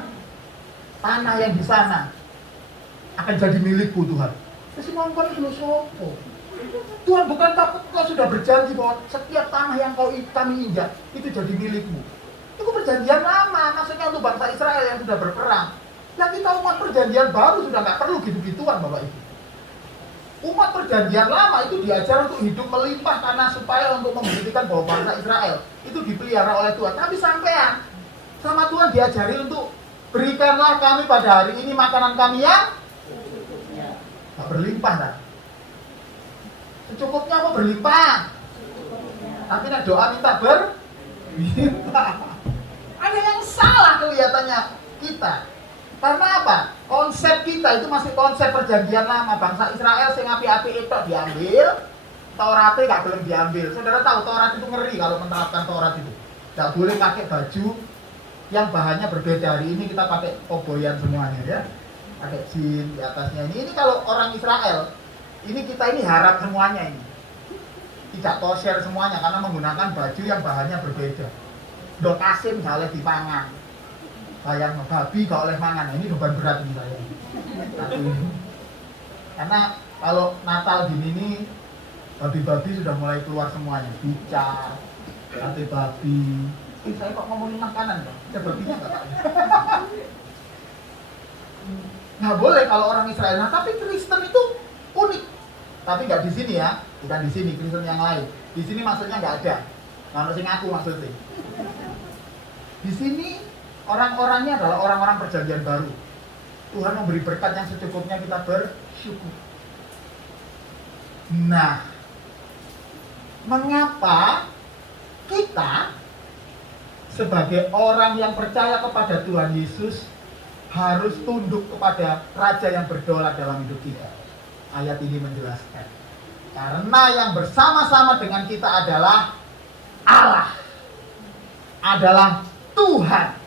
tanah yang di sana akan jadi milikku Tuhan. Terus ngomong itu sopo. Tuhan, bukan takut kau sudah berjanji bahwa setiap tanah yang kami injak itu jadi milikmu. Itu perjanjian lama, maksudnya untuk bangsa Israel yang sudah berperang. Nah kita umat perjanjian baru sudah nggak perlu gitu-gituan Bapak Ibu. Umat perjanjian lama itu diajar untuk hidup melimpah karena supaya untuk membuktikan bahwa bangsa Israel itu dipelihara oleh Tuhan. Tapi sampean sama Tuhan diajari untuk berikanlah kami pada hari ini makanan kami yang tak berlimpah kan? Secukupnya apa berlimpah? Tapi nak doa minta berlimpah. Ada yang salah kelihatannya kita. Karena apa? Konsep kita itu masih konsep perjanjian lama. Bangsa Israel sing api-api itu diambil, Tauratnya nggak boleh diambil. Saudara tahu Taurat itu ngeri kalau menerapkan Taurat itu. Nggak boleh pakai baju yang bahannya berbeda. Hari ini kita pakai koboyan semuanya ya. Pakai jin di atasnya ini. Ini kalau orang Israel, ini kita ini harap semuanya ini. Tidak kosher semuanya karena menggunakan baju yang bahannya berbeda. Dok asin nggak oleh dipangan. Bayang babi nggak oleh mangan. Ini beban berat ini saya. Karena kalau Natal gini ini babi-babi sudah mulai keluar semuanya, bicar, sate babi. Saya kok ngomongin makanan Pak? Ada babinya nggak Pak? Nggak boleh kalau orang Israel. Nah tapi Kristen itu unik. Tapi nggak di sini ya, bukan di sini Kristen yang lain. Di sini maksudnya nggak ada. Nggak mesti ngaku maksudnya. Di sini orang-orangnya adalah orang-orang perjanjian baru. Tuhan memberi berkat yang secukupnya, kita bersyukur. Nah, mengapa kita sebagai orang yang percaya kepada Tuhan Yesus harus tunduk kepada Raja yang berdaulat dalam hidup kita? Ayat ini menjelaskan. Karena yang bersama-sama dengan kita adalah Allah, adalah Tuhan.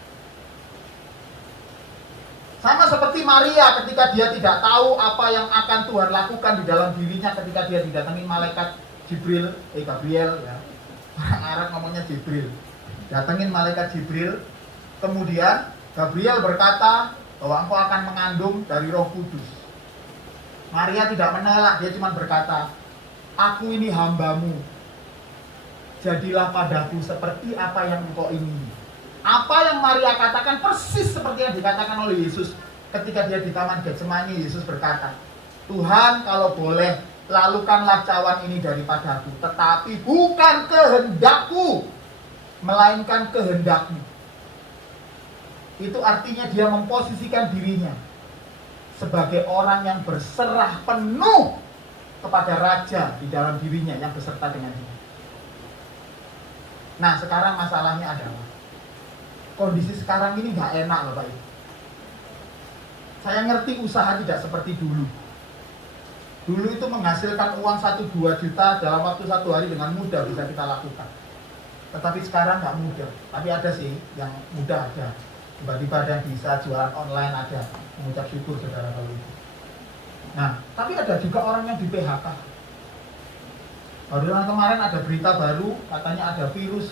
Sama seperti Maria ketika dia tidak tahu apa yang akan Tuhan lakukan di dalam dirinya ketika dia didatangi malaikat Gabriel ya. Orang Arab ngomongnya Jibril. Datengin malaikat Jibril. Kemudian Gabriel berkata bahwa engkau akan mengandung dari Roh Kudus. Maria tidak menolak, dia cuma berkata, aku ini hambamu. Jadilah padaku seperti apa yang engkau ingini. Apa yang Maria katakan persis seperti yang dikatakan oleh Yesus ketika dia di Taman Getsemani. Yesus berkata, Tuhan kalau boleh lalukanlah cawan ini daripadaku, tetapi bukan kehendakku, melainkan kehendakmu. Itu artinya dia memposisikan dirinya sebagai orang yang berserah penuh kepada Raja di dalam dirinya yang beserta dengan dia. Nah sekarang masalahnya adalah kondisi sekarang ini nggak enak loh Pak. Saya ngerti usaha tidak seperti dulu. Dulu itu menghasilkan uang 1-2 juta dalam waktu 1 hari dengan mudah bisa kita lakukan. Tetapi sekarang nggak mudah. Tapi ada sih yang mudah ada. Tiba-tiba ada yang bisa jualan online ada. Mengucap syukur saudara kalau itu. Nah, tapi ada juga orang yang di PHK. Baru kemarin ada berita baru, katanya ada virus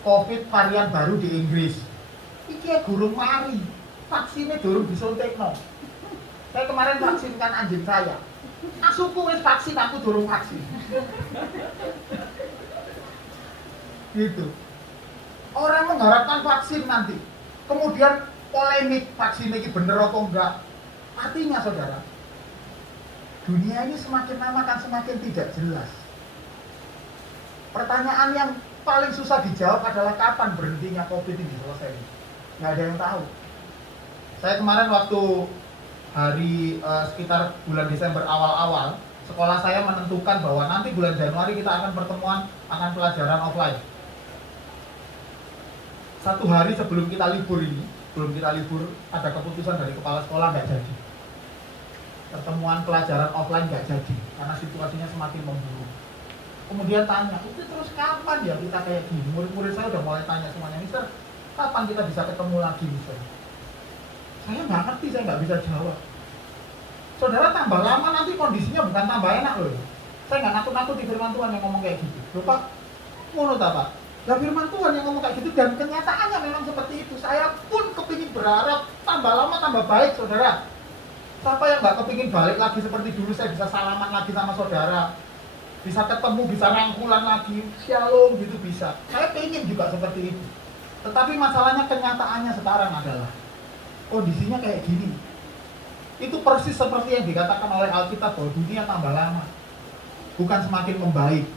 COVID varian baru di Inggris. Iki gurung mari, vaksinnya durung disuntikno. Saya kemarin vaksinkan anjing saya. Asuku wis vaksin, aku durung vaksin. Gitu. Orang mengharapkan vaksin nanti. Kemudian polemik vaksin ini bener atau enggak. Artinya saudara, dunia ini semakin lama kan semakin tidak jelas. Pertanyaan yang paling susah dijawab adalah kapan berhentinya COVID ini selesai. Nggak ada yang tahu. Saya kemarin waktu hari sekitar bulan Desember awal-awal, sekolah saya menentukan bahwa nanti bulan Januari kita akan pertemuan, akan pelajaran offline. 1 hari sebelum kita libur ini, ada keputusan dari kepala sekolah nggak jadi. Pertemuan pelajaran offline nggak jadi karena situasinya semakin memburuk. Kemudian tanya, itu terus kapan ya kita kayak gini? Murid-murid saya udah mulai tanya semuanya, Mister, kapan kita bisa ketemu lagi, Mister? Saya nggak ngerti, saya nggak bisa jawab. Saudara, tambah lama nanti kondisinya bukan tambah enak loh. Saya nggak nakut-nakut di firman Tuhan yang ngomong kayak gitu. Loh Pak, menurut apa? Ya firman Tuhan yang ngomong kayak gitu dan kenyataannya memang seperti itu. Saya pun kepingin berharap tambah lama tambah baik, saudara. Siapa yang nggak kepingin balik lagi seperti dulu, saya bisa salaman lagi sama saudara, bisa ketemu, bisa rangkulan lagi, shalom gitu bisa. Saya pengen juga seperti itu. Tetapi masalahnya kenyataannya sekarang adalah kondisinya kayak gini. Itu persis seperti yang dikatakan oleh Alkitab bahwa dunia tambah lama, bukan semakin membaik.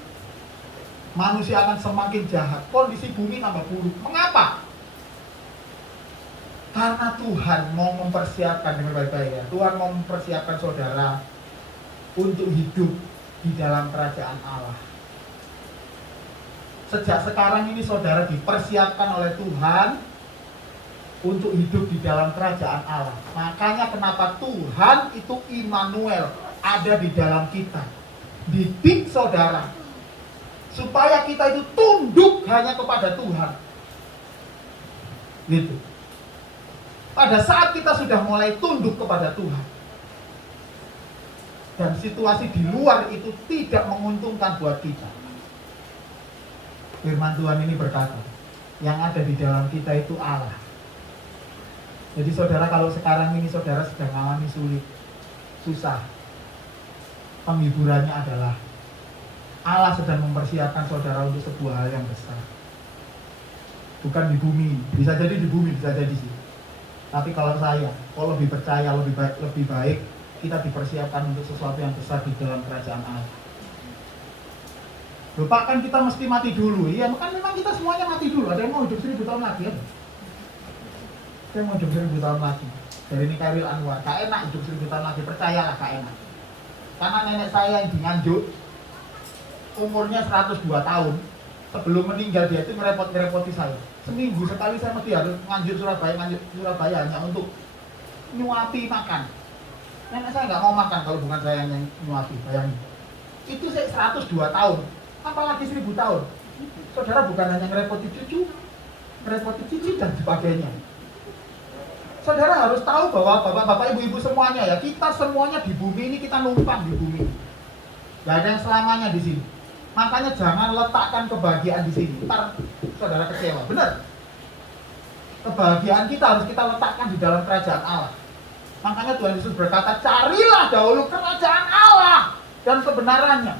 Manusia akan semakin jahat, kondisi bumi tambah buruk. Mengapa? Karena Tuhan mau mempersiapkan, dengan baik-baik ya, Tuhan mau mempersiapkan saudara untuk hidup di dalam kerajaan Allah. Sejak sekarang ini saudara dipersiapkan oleh Tuhan untuk hidup di dalam kerajaan Allah. Makanya kenapa Tuhan itu Immanuel, ada di dalam kita. Didik saudara, supaya kita itu tunduk hanya kepada Tuhan. Gitu. Pada saat kita sudah mulai tunduk kepada Tuhan, dan situasi di luar itu tidak menguntungkan buat kita, firman Tuhan ini berkata, yang ada di dalam kita itu Allah. Jadi saudara, kalau sekarang ini saudara sedang mengalami sulit, susah, penghiburannya adalah Allah sedang mempersiapkan saudara untuk sebuah hal yang besar. Bukan di bumi, bisa jadi di bumi, bisa jadi sih. Tapi kalau lebih percaya, lebih baik kita dipersiapkan untuk sesuatu yang besar di dalam kerajaan Allah. Lupa kan kita mesti mati dulu. Iya, kan memang kita semuanya mati dulu. Ada yang mau hidup 1000 tahun lagi ya? Saya mau hidup 1000 tahun lagi. Dari ini Kairil Anwar, gak enak hidup 1000 tahun lagi, percayalah gak enak. Karena nenek saya yang di Nganjuk, umurnya 102 tahun, sebelum meninggal dia itu ngerepoti saya. Seminggu sekali saya mesti harus Nganjuk Surabaya hanya untuk nyuapi makan. Nenek saya nggak mau makan kalau bukan saya yang nyuapi, bayangin. Itu saya 102 tahun, apalagi 1000 tahun. Saudara bukan hanya ngerepoti cucu, ngerepoti cici dan sebagainya. Saudara harus tahu bahwa bapak-bapak, ibu-ibu semuanya ya, kita semuanya di bumi ini, kita numpang di bumi. Gak ada yang selamanya di sini. Makanya jangan letakkan kebahagiaan di sini. Ntar saudara kecewa. Benar. Kebahagiaan kita harus kita letakkan di dalam kerajaan Allah. Makanya Tuhan Yesus berkata, carilah dahulu kerajaan Allah dan kebenarannya.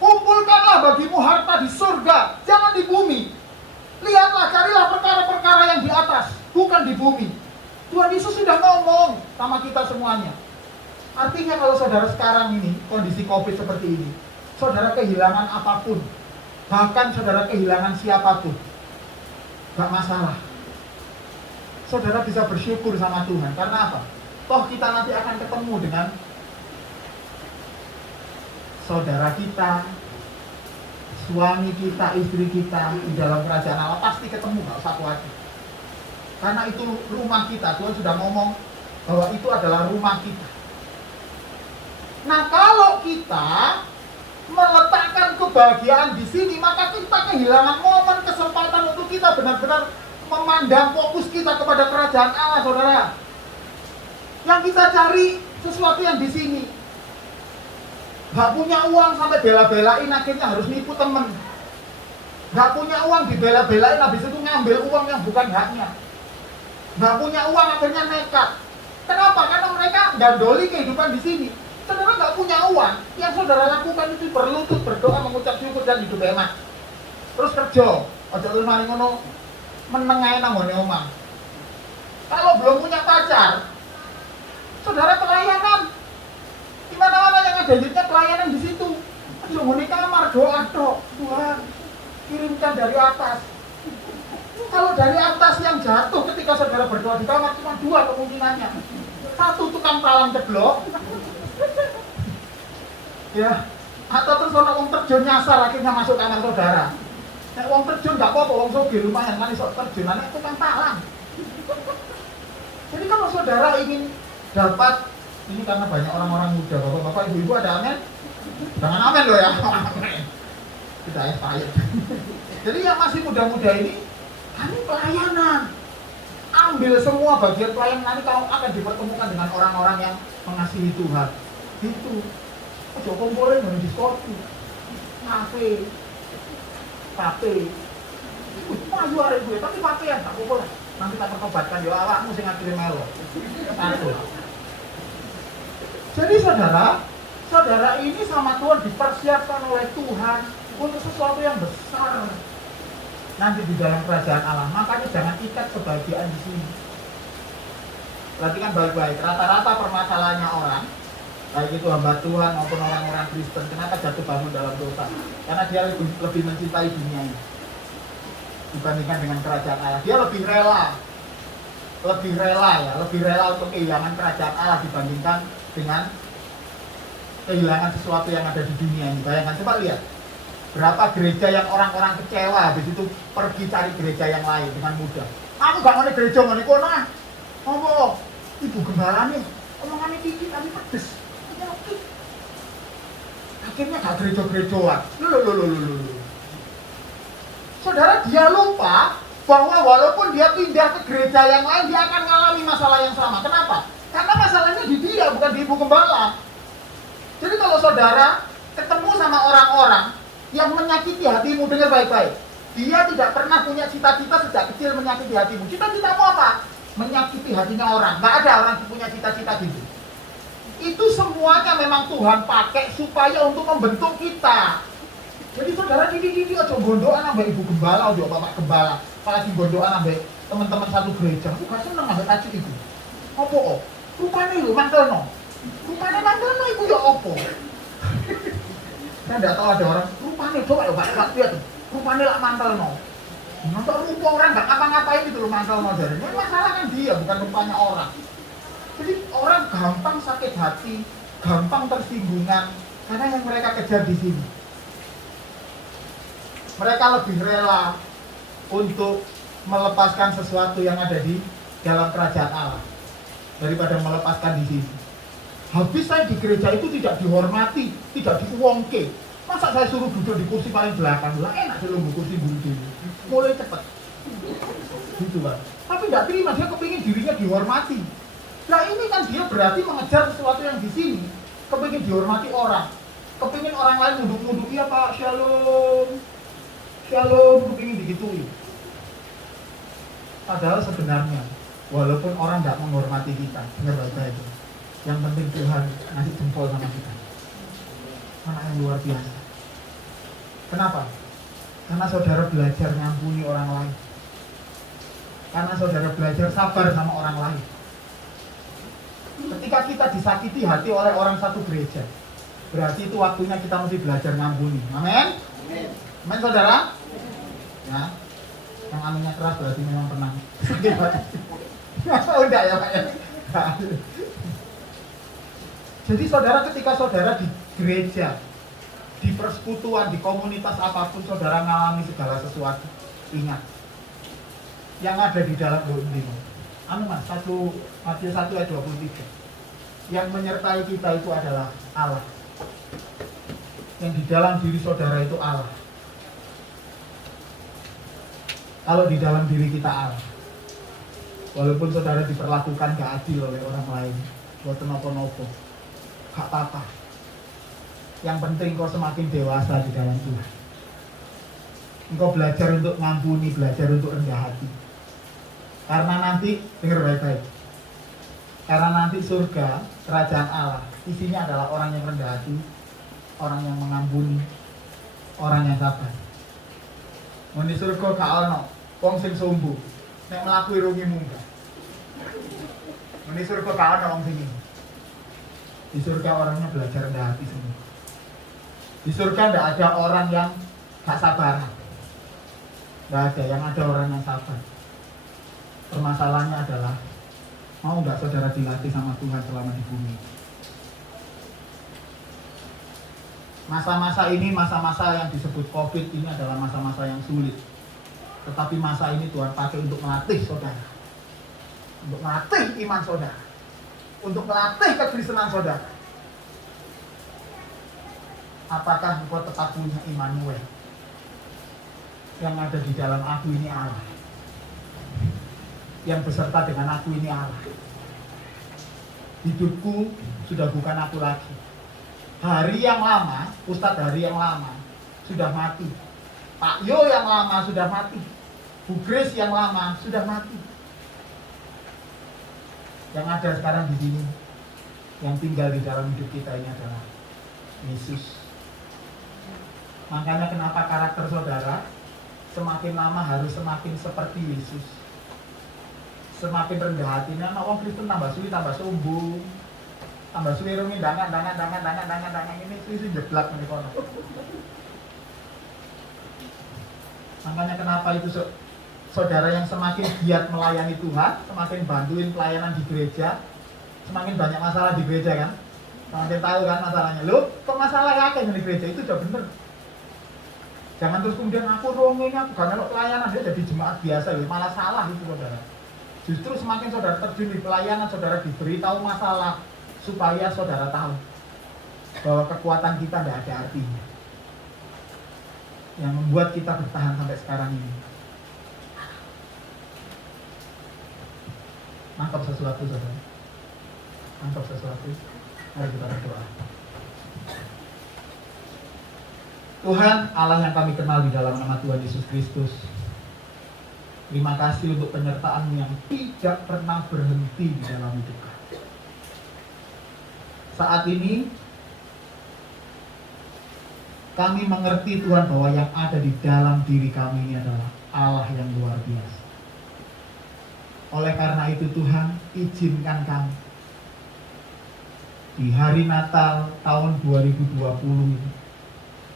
Kumpulkanlah bagimu harta di surga, jangan di bumi. Lihatlah, carilah perkara-perkara yang di atas, bukan di bumi. Tuhan Yesus sudah ngomong sama kita semuanya. Artinya kalau saudara sekarang ini, kondisi COVID seperti ini, saudara kehilangan apapun, bahkan saudara kehilangan siapapun, gak masalah. Saudara bisa bersyukur sama Tuhan. Karena apa? Toh kita nanti akan ketemu dengan saudara kita, suami kita, istri kita di dalam kerajaan Allah. Pasti ketemu, gak usah khawatir. Karena itu rumah kita. Tuhan sudah ngomong bahwa itu adalah rumah kita. Nah, kalau kita meletakkan kebahagiaan di sini, maka kita kehilangan momen, kesempatan untuk kita benar-benar memandang fokus kita kepada kerajaan Allah, saudara. Yang kita cari sesuatu yang di sini. Gak punya uang sampai bela-belain, akhirnya harus nipu temen. Gak punya uang dibela-belain, habis itu ngambil uang yang bukan haknya. Gak punya uang, akhirnya nekat. Kenapa? Karena mereka gandoli kehidupan di sini. Saudara gak punya uang, yang saudara lakukan itu berlutut, berdoa, mengucap syukur dan hidup enak. Terus kerja, aja terus mari ngono menengahin nanggone omah. Kalau belum punya pacar, saudara pelayanan. Di mana-mana yang ada duitnya pelayanan di situ. Aja ngene kamar doa tok. Tuhan, kirimkan dari atas. Kalau dari atas yang jatuh ketika saudara berdoa di kamar cuma 2 kemungkinannya. 1, tukang talang jeblok. Ya, atau terus orang wong terjun nyasar akhirnya masuk kamar saudara. Nek wong terjun gak apa-apa, wong sugih lumayan kan iso terjun, nek tukang talang. Jadi kalau saudara ingin dapat, ini karena banyak orang-orang muda, bapak-bapak, ibu-ibu ada amin? Jangan amin loh ya. Tidak expired. Jadi yang masih muda-muda ini, kami pelayanan. Ambil semua bagian pelayanan, nanti kalau akan dipertemukan dengan orang-orang yang mengasihi Tuhan. Itu ojo kumpulin di diskotik, kafe, maju hari gue, tapi pakaian tak kumpul. Nanti tak pertobatkan, ya awakmu sing ngakhiri melo. Jadi saudara ini sama Tuhan dipersiapkan oleh Tuhan untuk sesuatu yang besar nanti di dalam kerajaan Allah. Makanya jangan ikat kebahagiaan di sini. Perhatikan baik-baik, rata-rata permasalahannya orang, baik itu hamba Tuhan maupun orang-orang Kristen, kenapa jatuh bangun dalam dosa? Karena dia lebih mencintai dunia ini dibandingkan dengan kerajaan Allah. Dia lebih rela untuk kehilangan kerajaan Allah dibandingkan dengan kehilangan sesuatu yang ada di dunia ini. Bayangkan, coba lihat berapa gereja yang orang-orang kecewa habis itu pergi cari gereja yang lain dengan mudah. Aku gak ngene gereja ngene kono ah. Apa? Ibu gembalane omongane iki tapi pedes. Akhirnya gak gereja-gerejaan. Loh. Saudara, dia lupa bahwa walaupun dia pindah ke gereja yang lain, dia akan mengalami masalah yang sama. Kenapa? Karena masalahnya di dia, bukan di ibu gembala. Jadi kalau saudara ketemu sama orang-orang yang menyakiti hatimu, dengar baik-baik. Dia tidak pernah punya cita-cita sejak kecil menyakiti hatimu. Cita-citamu apa? Menyakiti hatinya orang. Nggak ada orang yang punya cita-cita gitu. Itu semuanya memang Tuhan pakai supaya untuk membentuk kita. Jadi saudara didi ojo gondokan ambek ibu gembala, ojo bapak gembala, apalagi gondokan ambek teman-teman satu gereja. Aku gak seneng ambek tajuk itu. Opo? Rupane lho mantelno. Rupane mantelno iku ya opo? Saya enggak tahu ada orang rupane coba lho Pak lihat tuh. Rupane lak mantelno. Nonton rupa orang enggak ngapa-ngapain itu lho mantelno jare. Ini masalah kan dia, bukan rupanya orang. Jadi orang gampang sakit hati, gampang tersinggungan karena yang mereka kejar di sini. Mereka lebih rela untuk melepaskan sesuatu yang ada di dalam kerajaan Allah daripada melepaskan di sini. Habis saya di gereja itu tidak dihormati, tidak diuangke. Masa saya suruh duduk di kursi paling belakang? Lah enak sih nunggu kursi bulu mulai cepet. Gitu kan. Tapi tidak terima, dia kepingin dirinya dihormati. Nah ini kan dia berarti mengejar sesuatu yang di sini, kepingin dihormati orang, kepingin orang lain nunduk-nunduk, iya Pak, Shalom, kepingin digituin. Padahal sebenarnya, walaupun orang tidak menghormati kita, benar baik itu. Yang penting Tuhan ngasih jempol sama kita. Anak yang luar biasa. Kenapa? Karena saudara belajar ngampuni orang lain. Karena saudara belajar sabar sama orang lain. Ketika kita disakiti hati oleh orang satu gereja, berarti itu waktunya kita mesti belajar ngampuni. Amin? Amin saudara? Ya, yang anunya keras berarti memang pernah sakit hati. Oh enggak ya Pak ya? Jadi saudara, ketika saudara di gereja, di persekutuan, di komunitas apapun, saudara mengalami segala sesuatu, ingat yang ada di dalam ini. Mas, Matius 1 ayat 23. Yang menyertai kita itu adalah Allah. Yang di dalam diri saudara itu Allah. Kalau di dalam diri kita Allah, walaupun saudara diperlakukan gak adil oleh orang lain, buat nopo-nopo, gak apa-apa. Yang penting kau semakin dewasa di dalam Tuhan. Engkau belajar untuk ngampuni, belajar untuk rendah hati. Karena nanti, dengar baik-baik, karena nanti surga, kerajaan Allah, isinya adalah orang yang rendah hati, orang yang mengampuni, orang yang sabar. Mau di surga gak ono wong sing sombong, nek mlaku irungi munggah. Mau di surga gak ono wong sing ini. Di surga orangnya belajar rendah hati semua. Di surga tidak ada orang yang gak sabar. Tidak ada, yang ada orang yang sabar. Permasalahannya adalah, mau nggak saudara dilatih sama Tuhan selama di bumi? Masa-masa ini, masa-masa yang disebut COVID ini adalah masa-masa yang sulit. Tetapi masa ini Tuhan pakai untuk melatih saudara, untuk melatih iman saudara, untuk melatih kekristenan saudara. Apakah engkau tetap punya Immanuel? Yang ada di dalam aku ini Allah. Yang beserta dengan aku ini Allah. Hidupku sudah bukan aku lagi. Hari yang lama, Ustadz hari yang lama sudah mati. Pak Yo yang lama sudah mati. Bu Grace yang lama sudah mati. Yang ada sekarang di sini, yang tinggal di dalam hidup kita ini adalah Yesus. Makanya kenapa karakter saudara semakin lama harus semakin seperti Yesus. Semakin rendah hatinya, nah orang Kristen tambah suwi, tambah sombong, tambah suwi rungin, dangan ini suwi jeblak nih kono. Makanya kenapa itu saudara yang semakin giat melayani Tuhan, semakin bantuin pelayanan di gereja, semakin banyak masalah di gereja kan? Semakin tahu kan masalahnya. Loh, kok masalah kakek di gereja itu udah bener. Jangan terus kemudian aku rongenya, aku gak melok pelayanan, dia jadi jemaat biasa, ya malah salah itu saudara. Justru semakin saudara terjun di pelayanan, saudara diberitahu masalah supaya saudara tahu bahwa kekuatan kita tidak ada artinya. Yang membuat kita bertahan sampai sekarang ini. Nangkap sesuatu saudara. Nangkap sesuatu. Mari kita berdoa. Tuhan Allah yang kami kenal di dalam nama Tuhan Yesus Kristus, terima kasih untuk penyertaan-Mu yang tidak pernah berhenti di dalam hidup kami. Saat ini kami mengerti Tuhan bahwa yang ada di dalam diri kami ini adalah Allah yang luar biasa. Oleh karena itu Tuhan, izinkan kami di hari Natal tahun 2020 ini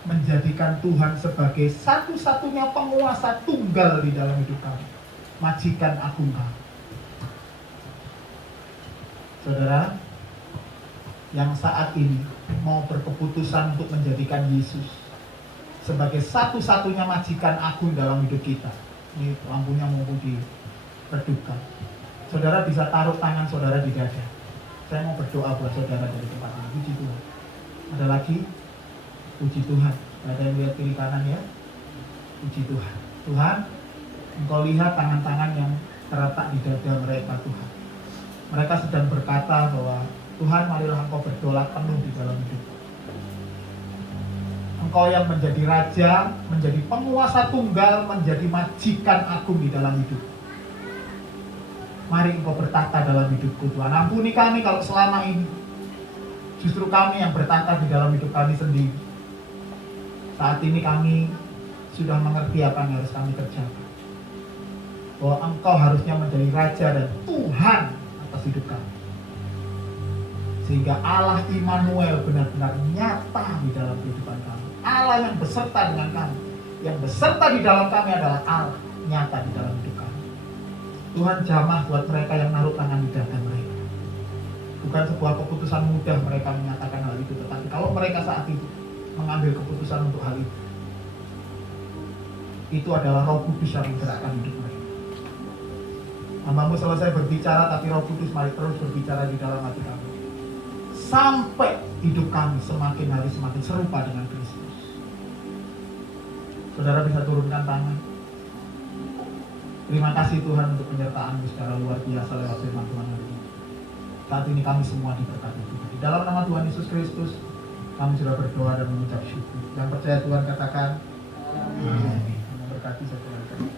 menjadikan Tuhan sebagai satu-satunya penguasa tunggal di dalam hidup kami, majikan agung kami. Saudara, yang saat ini mau berkeputusan untuk menjadikan Yesus sebagai satu-satunya majikan agung dalam hidup kita, ini lampunya mau diredupkan. Saudara bisa taruh tangan saudara di dada. Saya mau berdoa buat saudara dari tempat ini. Puji Tuhan. Ada lagi? Puji Tuhan. Ada yang lihat kiri kanan ya? Puji Tuhan. Tuhan, Engkau lihat tangan-tangan yang terletak di dada mereka Tuhan. Mereka sedang berkata bahwa Tuhan, marilah Engkau berdaulat penuh di dalam hidup. Engkau yang menjadi raja, menjadi penguasa tunggal, menjadi majikan agung di dalam hidup. Mari Engkau bertata dalam hidupku Tuhan. Ampuni kami kalau selama ini justru kami yang bertata di dalam hidup kami sendiri. Saat ini kami sudah mengerti apa yang harus kami kerjakan. Bahwa Engkau harusnya menjadi raja dan Tuhan atas hidup kami. Sehingga Allah Immanuel benar-benar nyata di dalam kehidupan kami. Allah yang beserta dengan kami. Yang beserta di dalam kami adalah Allah nyata di dalam hidup kami. Tuhan jamah buat mereka yang naruh tangan di dada mereka. Bukan sebuah keputusan mudah mereka menyatakan hal itu. Tetapi kalau mereka saat itu mengambil keputusan untuk hal itu adalah Roh Kudus yang menggerakkan hidup mereka. Hamba-Mu selesai berbicara, tapi Roh Kudus mari terus berbicara di dalam hati kami sampai hidup kami semakin hari semakin serupa dengan Kristus. Saudara bisa turunkan tangan. Terima kasih Tuhan untuk penyertaan-Mu secara luar biasa lewat firman Tuhan hari ini. Saat ini kami semua diberkati Tuhan. Di dalam nama Tuhan Yesus Kristus kami sudah berdoa dan mengucap syukur. Yang percaya Tuhan katakan amin. Memberkati satu lagi.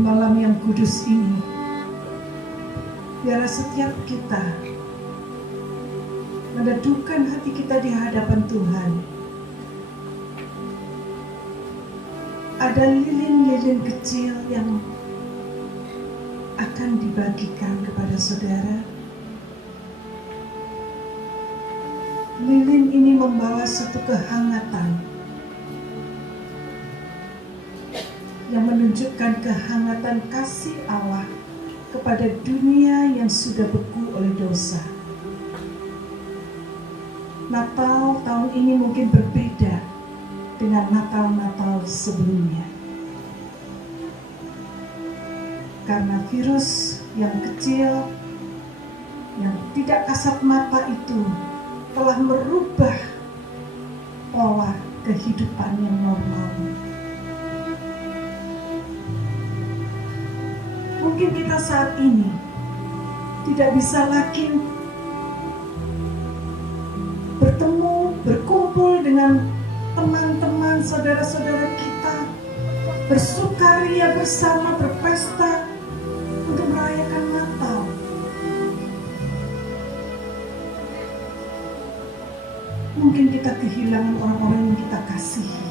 Malam yang kudus ini, biarlah setiap kita meneduhkan hati kita di hadapan Tuhan. Ada lilin-lilin kecil yang akan dibagikan kepada saudara. Lilin ini membawa satu kehangatan yang menunjukkan kehangatan kasih Allah kepada dunia yang sudah beku oleh dosa. Natal tahun ini mungkin berbeda dengan Natal-Natal sebelumnya. Karena virus yang kecil, yang tidak kasat mata itu telah merubah pola kehidupan yang normal. Mungkin kita saat ini tidak bisa lagi dengan teman-teman saudara-saudara kita bersukaria bersama, berpesta untuk merayakan Natal. Mungkin kita kehilangan orang-orang yang kita kasihi.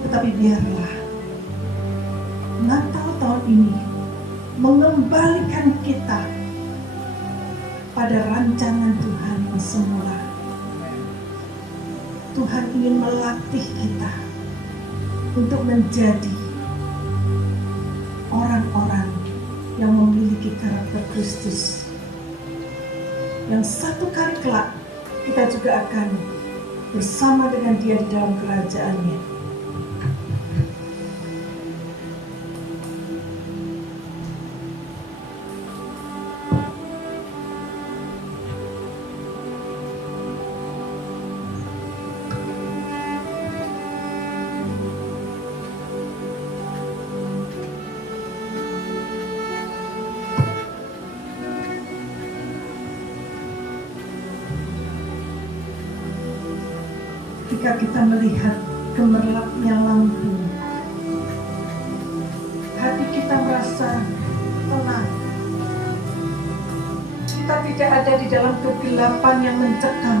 Tetapi biarlah Natal tahun ini mengembalikan kita pada rancangan Tuhan yang semula. Tuhan ingin melatih kita untuk menjadi orang-orang yang memiliki karakter Kristus, yang satu kali kelak kita juga akan bersama dengan Dia di dalam kerajaan-Nya. Ketika kita melihat gemerlapnya lampu, hati kita merasa tenang. Kita tidak ada di dalam kegelapan yang mencekam,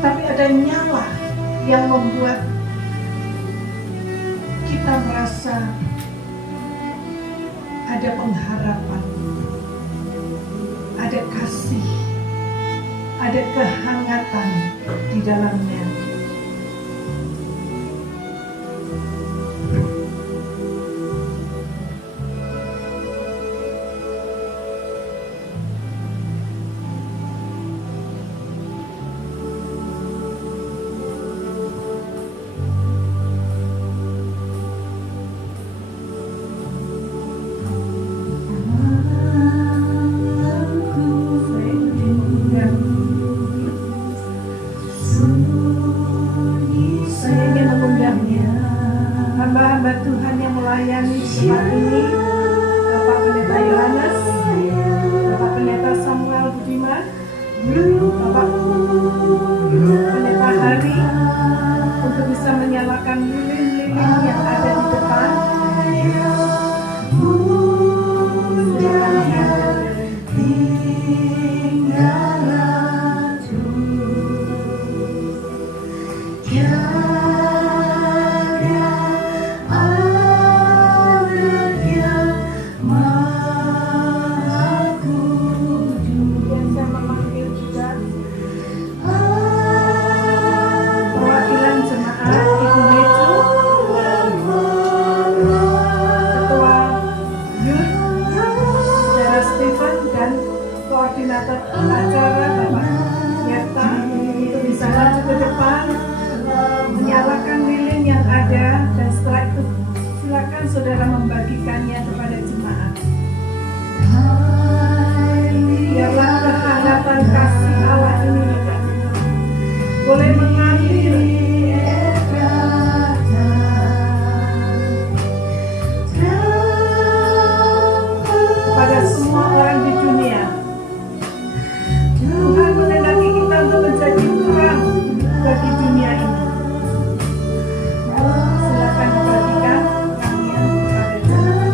tapi ada nyala yang membuat kita merasa ada pengharapan, ada kasih, ada kehangatan di dalamnya. Hamba-hamba Tuhan yang melayani tempat ini, Bapak Pendeta Yohanes, Bapak Pendeta Samuel Budiman, Bapak Pendeta Hari, untuk bisa menyalakan lilin-lilin yang ada di depan. Koordinator acara Bapak Yeta untuk bisa maju ke depan menyalakan lilin yang ada, dan setelah itu silakan saudara membagikannya kepada jemaat. Biarlah kehangatan kasih Allah ini boleh mengalir kepada semua orang di dunia. Tuhan mengendaki kita untuk menjadi terang bagi dunia ini. Silakan dibagikan kalian kepada jemaat.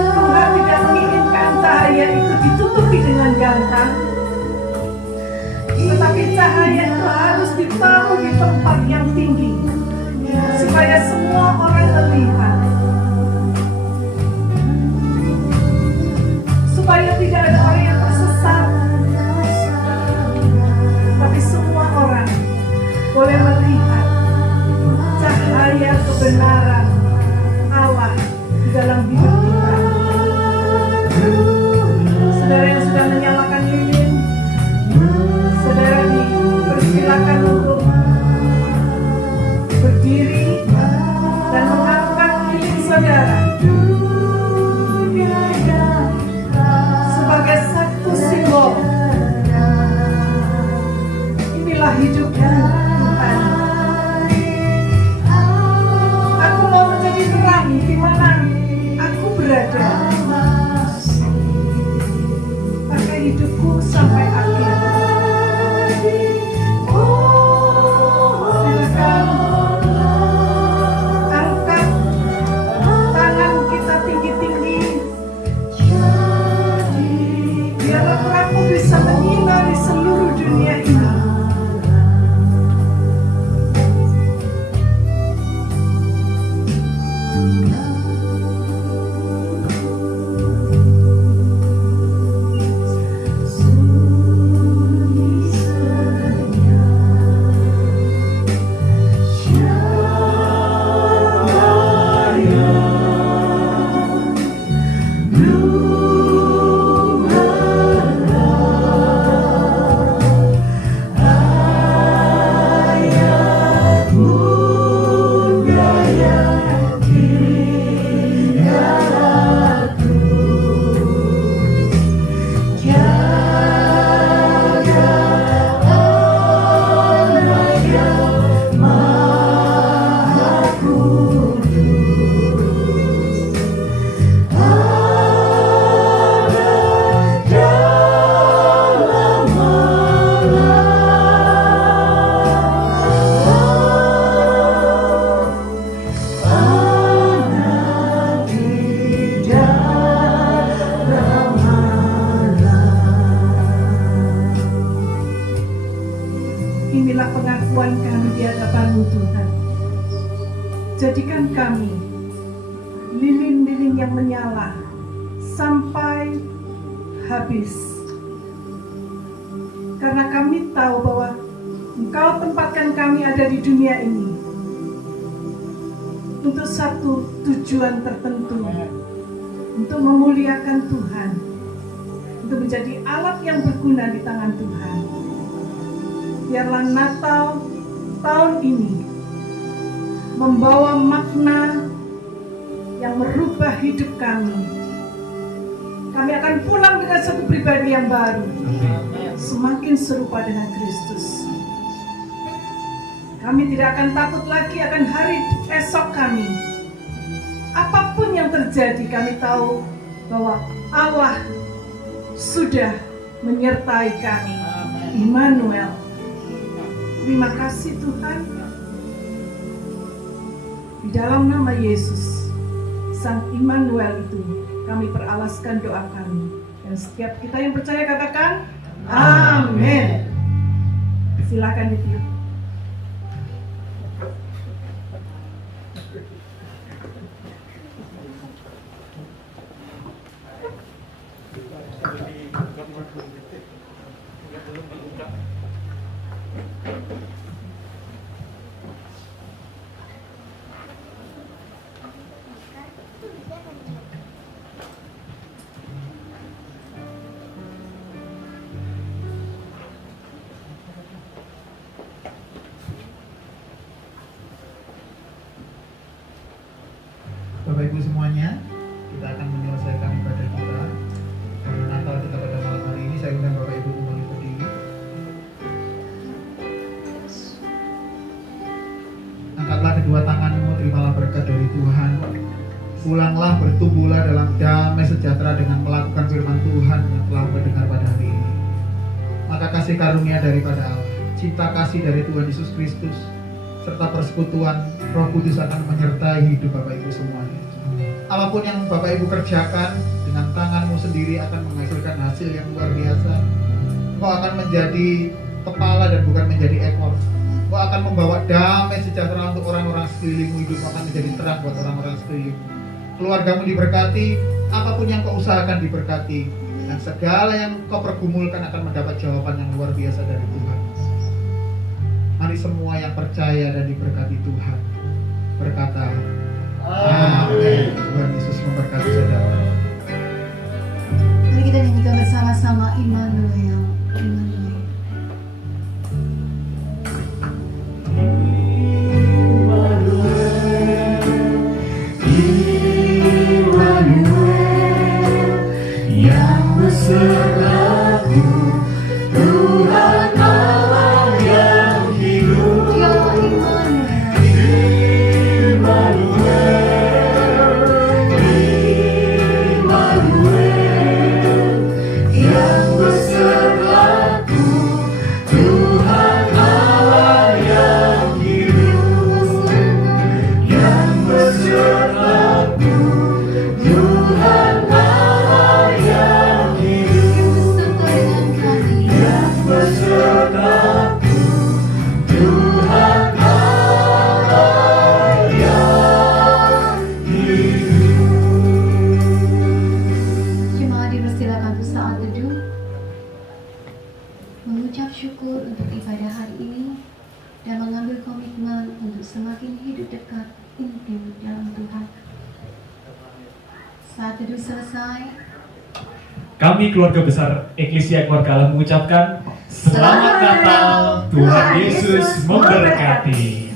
Tuhan tidak menginginkan cahaya itu ditutupi dengan gantang, tetapi cahaya itu harus ditaruh di tempat yang tinggi supaya semua orang melihat, supaya tidak ada orang yang tersesat, tapi semua orang boleh melihat cahaya kebenaran Allah di dalam hidup kita. Saudara yang sudah menyalakan lilin, saudara dipersilakan untuk jadikan kami lilin-lilin yang menyala sampai habis. Karena kami tahu bahwa Engkau tempatkan kami ada di dunia ini untuk satu tujuan tertentu, untuk memuliakan Tuhan, untuk menjadi alat yang berguna di tangan Tuhan. Biarlah Natal tahun ini membawa makna yang merubah hidup kami. Kami akan pulang dengan satu pribadi yang baru, semakin serupa dengan Kristus. Kami tidak akan takut lagi akan hari esok kami. Apapun yang terjadi, kami tahu bahwa Allah sudah menyertai kami. Immanuel. Terima kasih Tuhan. Di dalam nama Yesus, Sang Immanuel itu, kami peralaskan doa kami. Dan setiap kita yang percaya katakan, Amin. Silakan ditiup. Bapak Ibu semuanya, kita akan menyelesaikan ibadah kita karena Natal kita pada malam hari ini. Saya undang Bapak Ibu kembali berdiri. Angkatlah kedua tanganmu, terimalah berkat dari Tuhan. Pulanglah, bertumbuhlah dalam damai sejahtera dengan melakukan firman Tuhan yang telah mendengar pada hari ini. Maka kasih karunia daripada Allah, cinta kasih dari Tuhan Yesus Kristus, serta persekutuan Roh Kudus akan menyertai hidup Bapak Ibu semuanya. Apapun yang Bapak Ibu kerjakan dengan tanganmu sendiri akan menghasilkan hasil yang luar biasa. Engkau akan menjadi kepala dan bukan menjadi ekor. Engkau akan membawa damai sejahtera untuk orang-orang sekelilingmu. Hidupmu akan menjadi terang buat orang-orang sekelilingmu. Keluargamu diberkati, apapun yang kau usahakan diberkati, dan segala yang kau pergumulkan akan mendapat jawaban yang luar biasa dari Tuhan. Mari semua yang percaya dan diberkati Tuhan berkata, Amin. Tuhan Yesus memberkati saudara. Mari kita nyanyikan bersama-sama Immanuel. Immanuel. Yang besertaku, Tuhan Allah yang hidup. Ya Immanuel. Yang besertaku, Tuhan Allah yang hidup. Yang besertaku, Tuhan Allah yang hidup. Yang besertaku, Tuhan Allah yang hidup. Jemaat dipersilakan untuk saat teduh mengucap syukur untuk ibadah hari ini dan mengambil komitmen untuk semakin hidup dekat intim dalam Tuhan. Saat teduh selesai, Kami keluarga besar Eklesia Keluarga Allah mengucapkan Selamat Natal, Tuhan Yesus memberkati.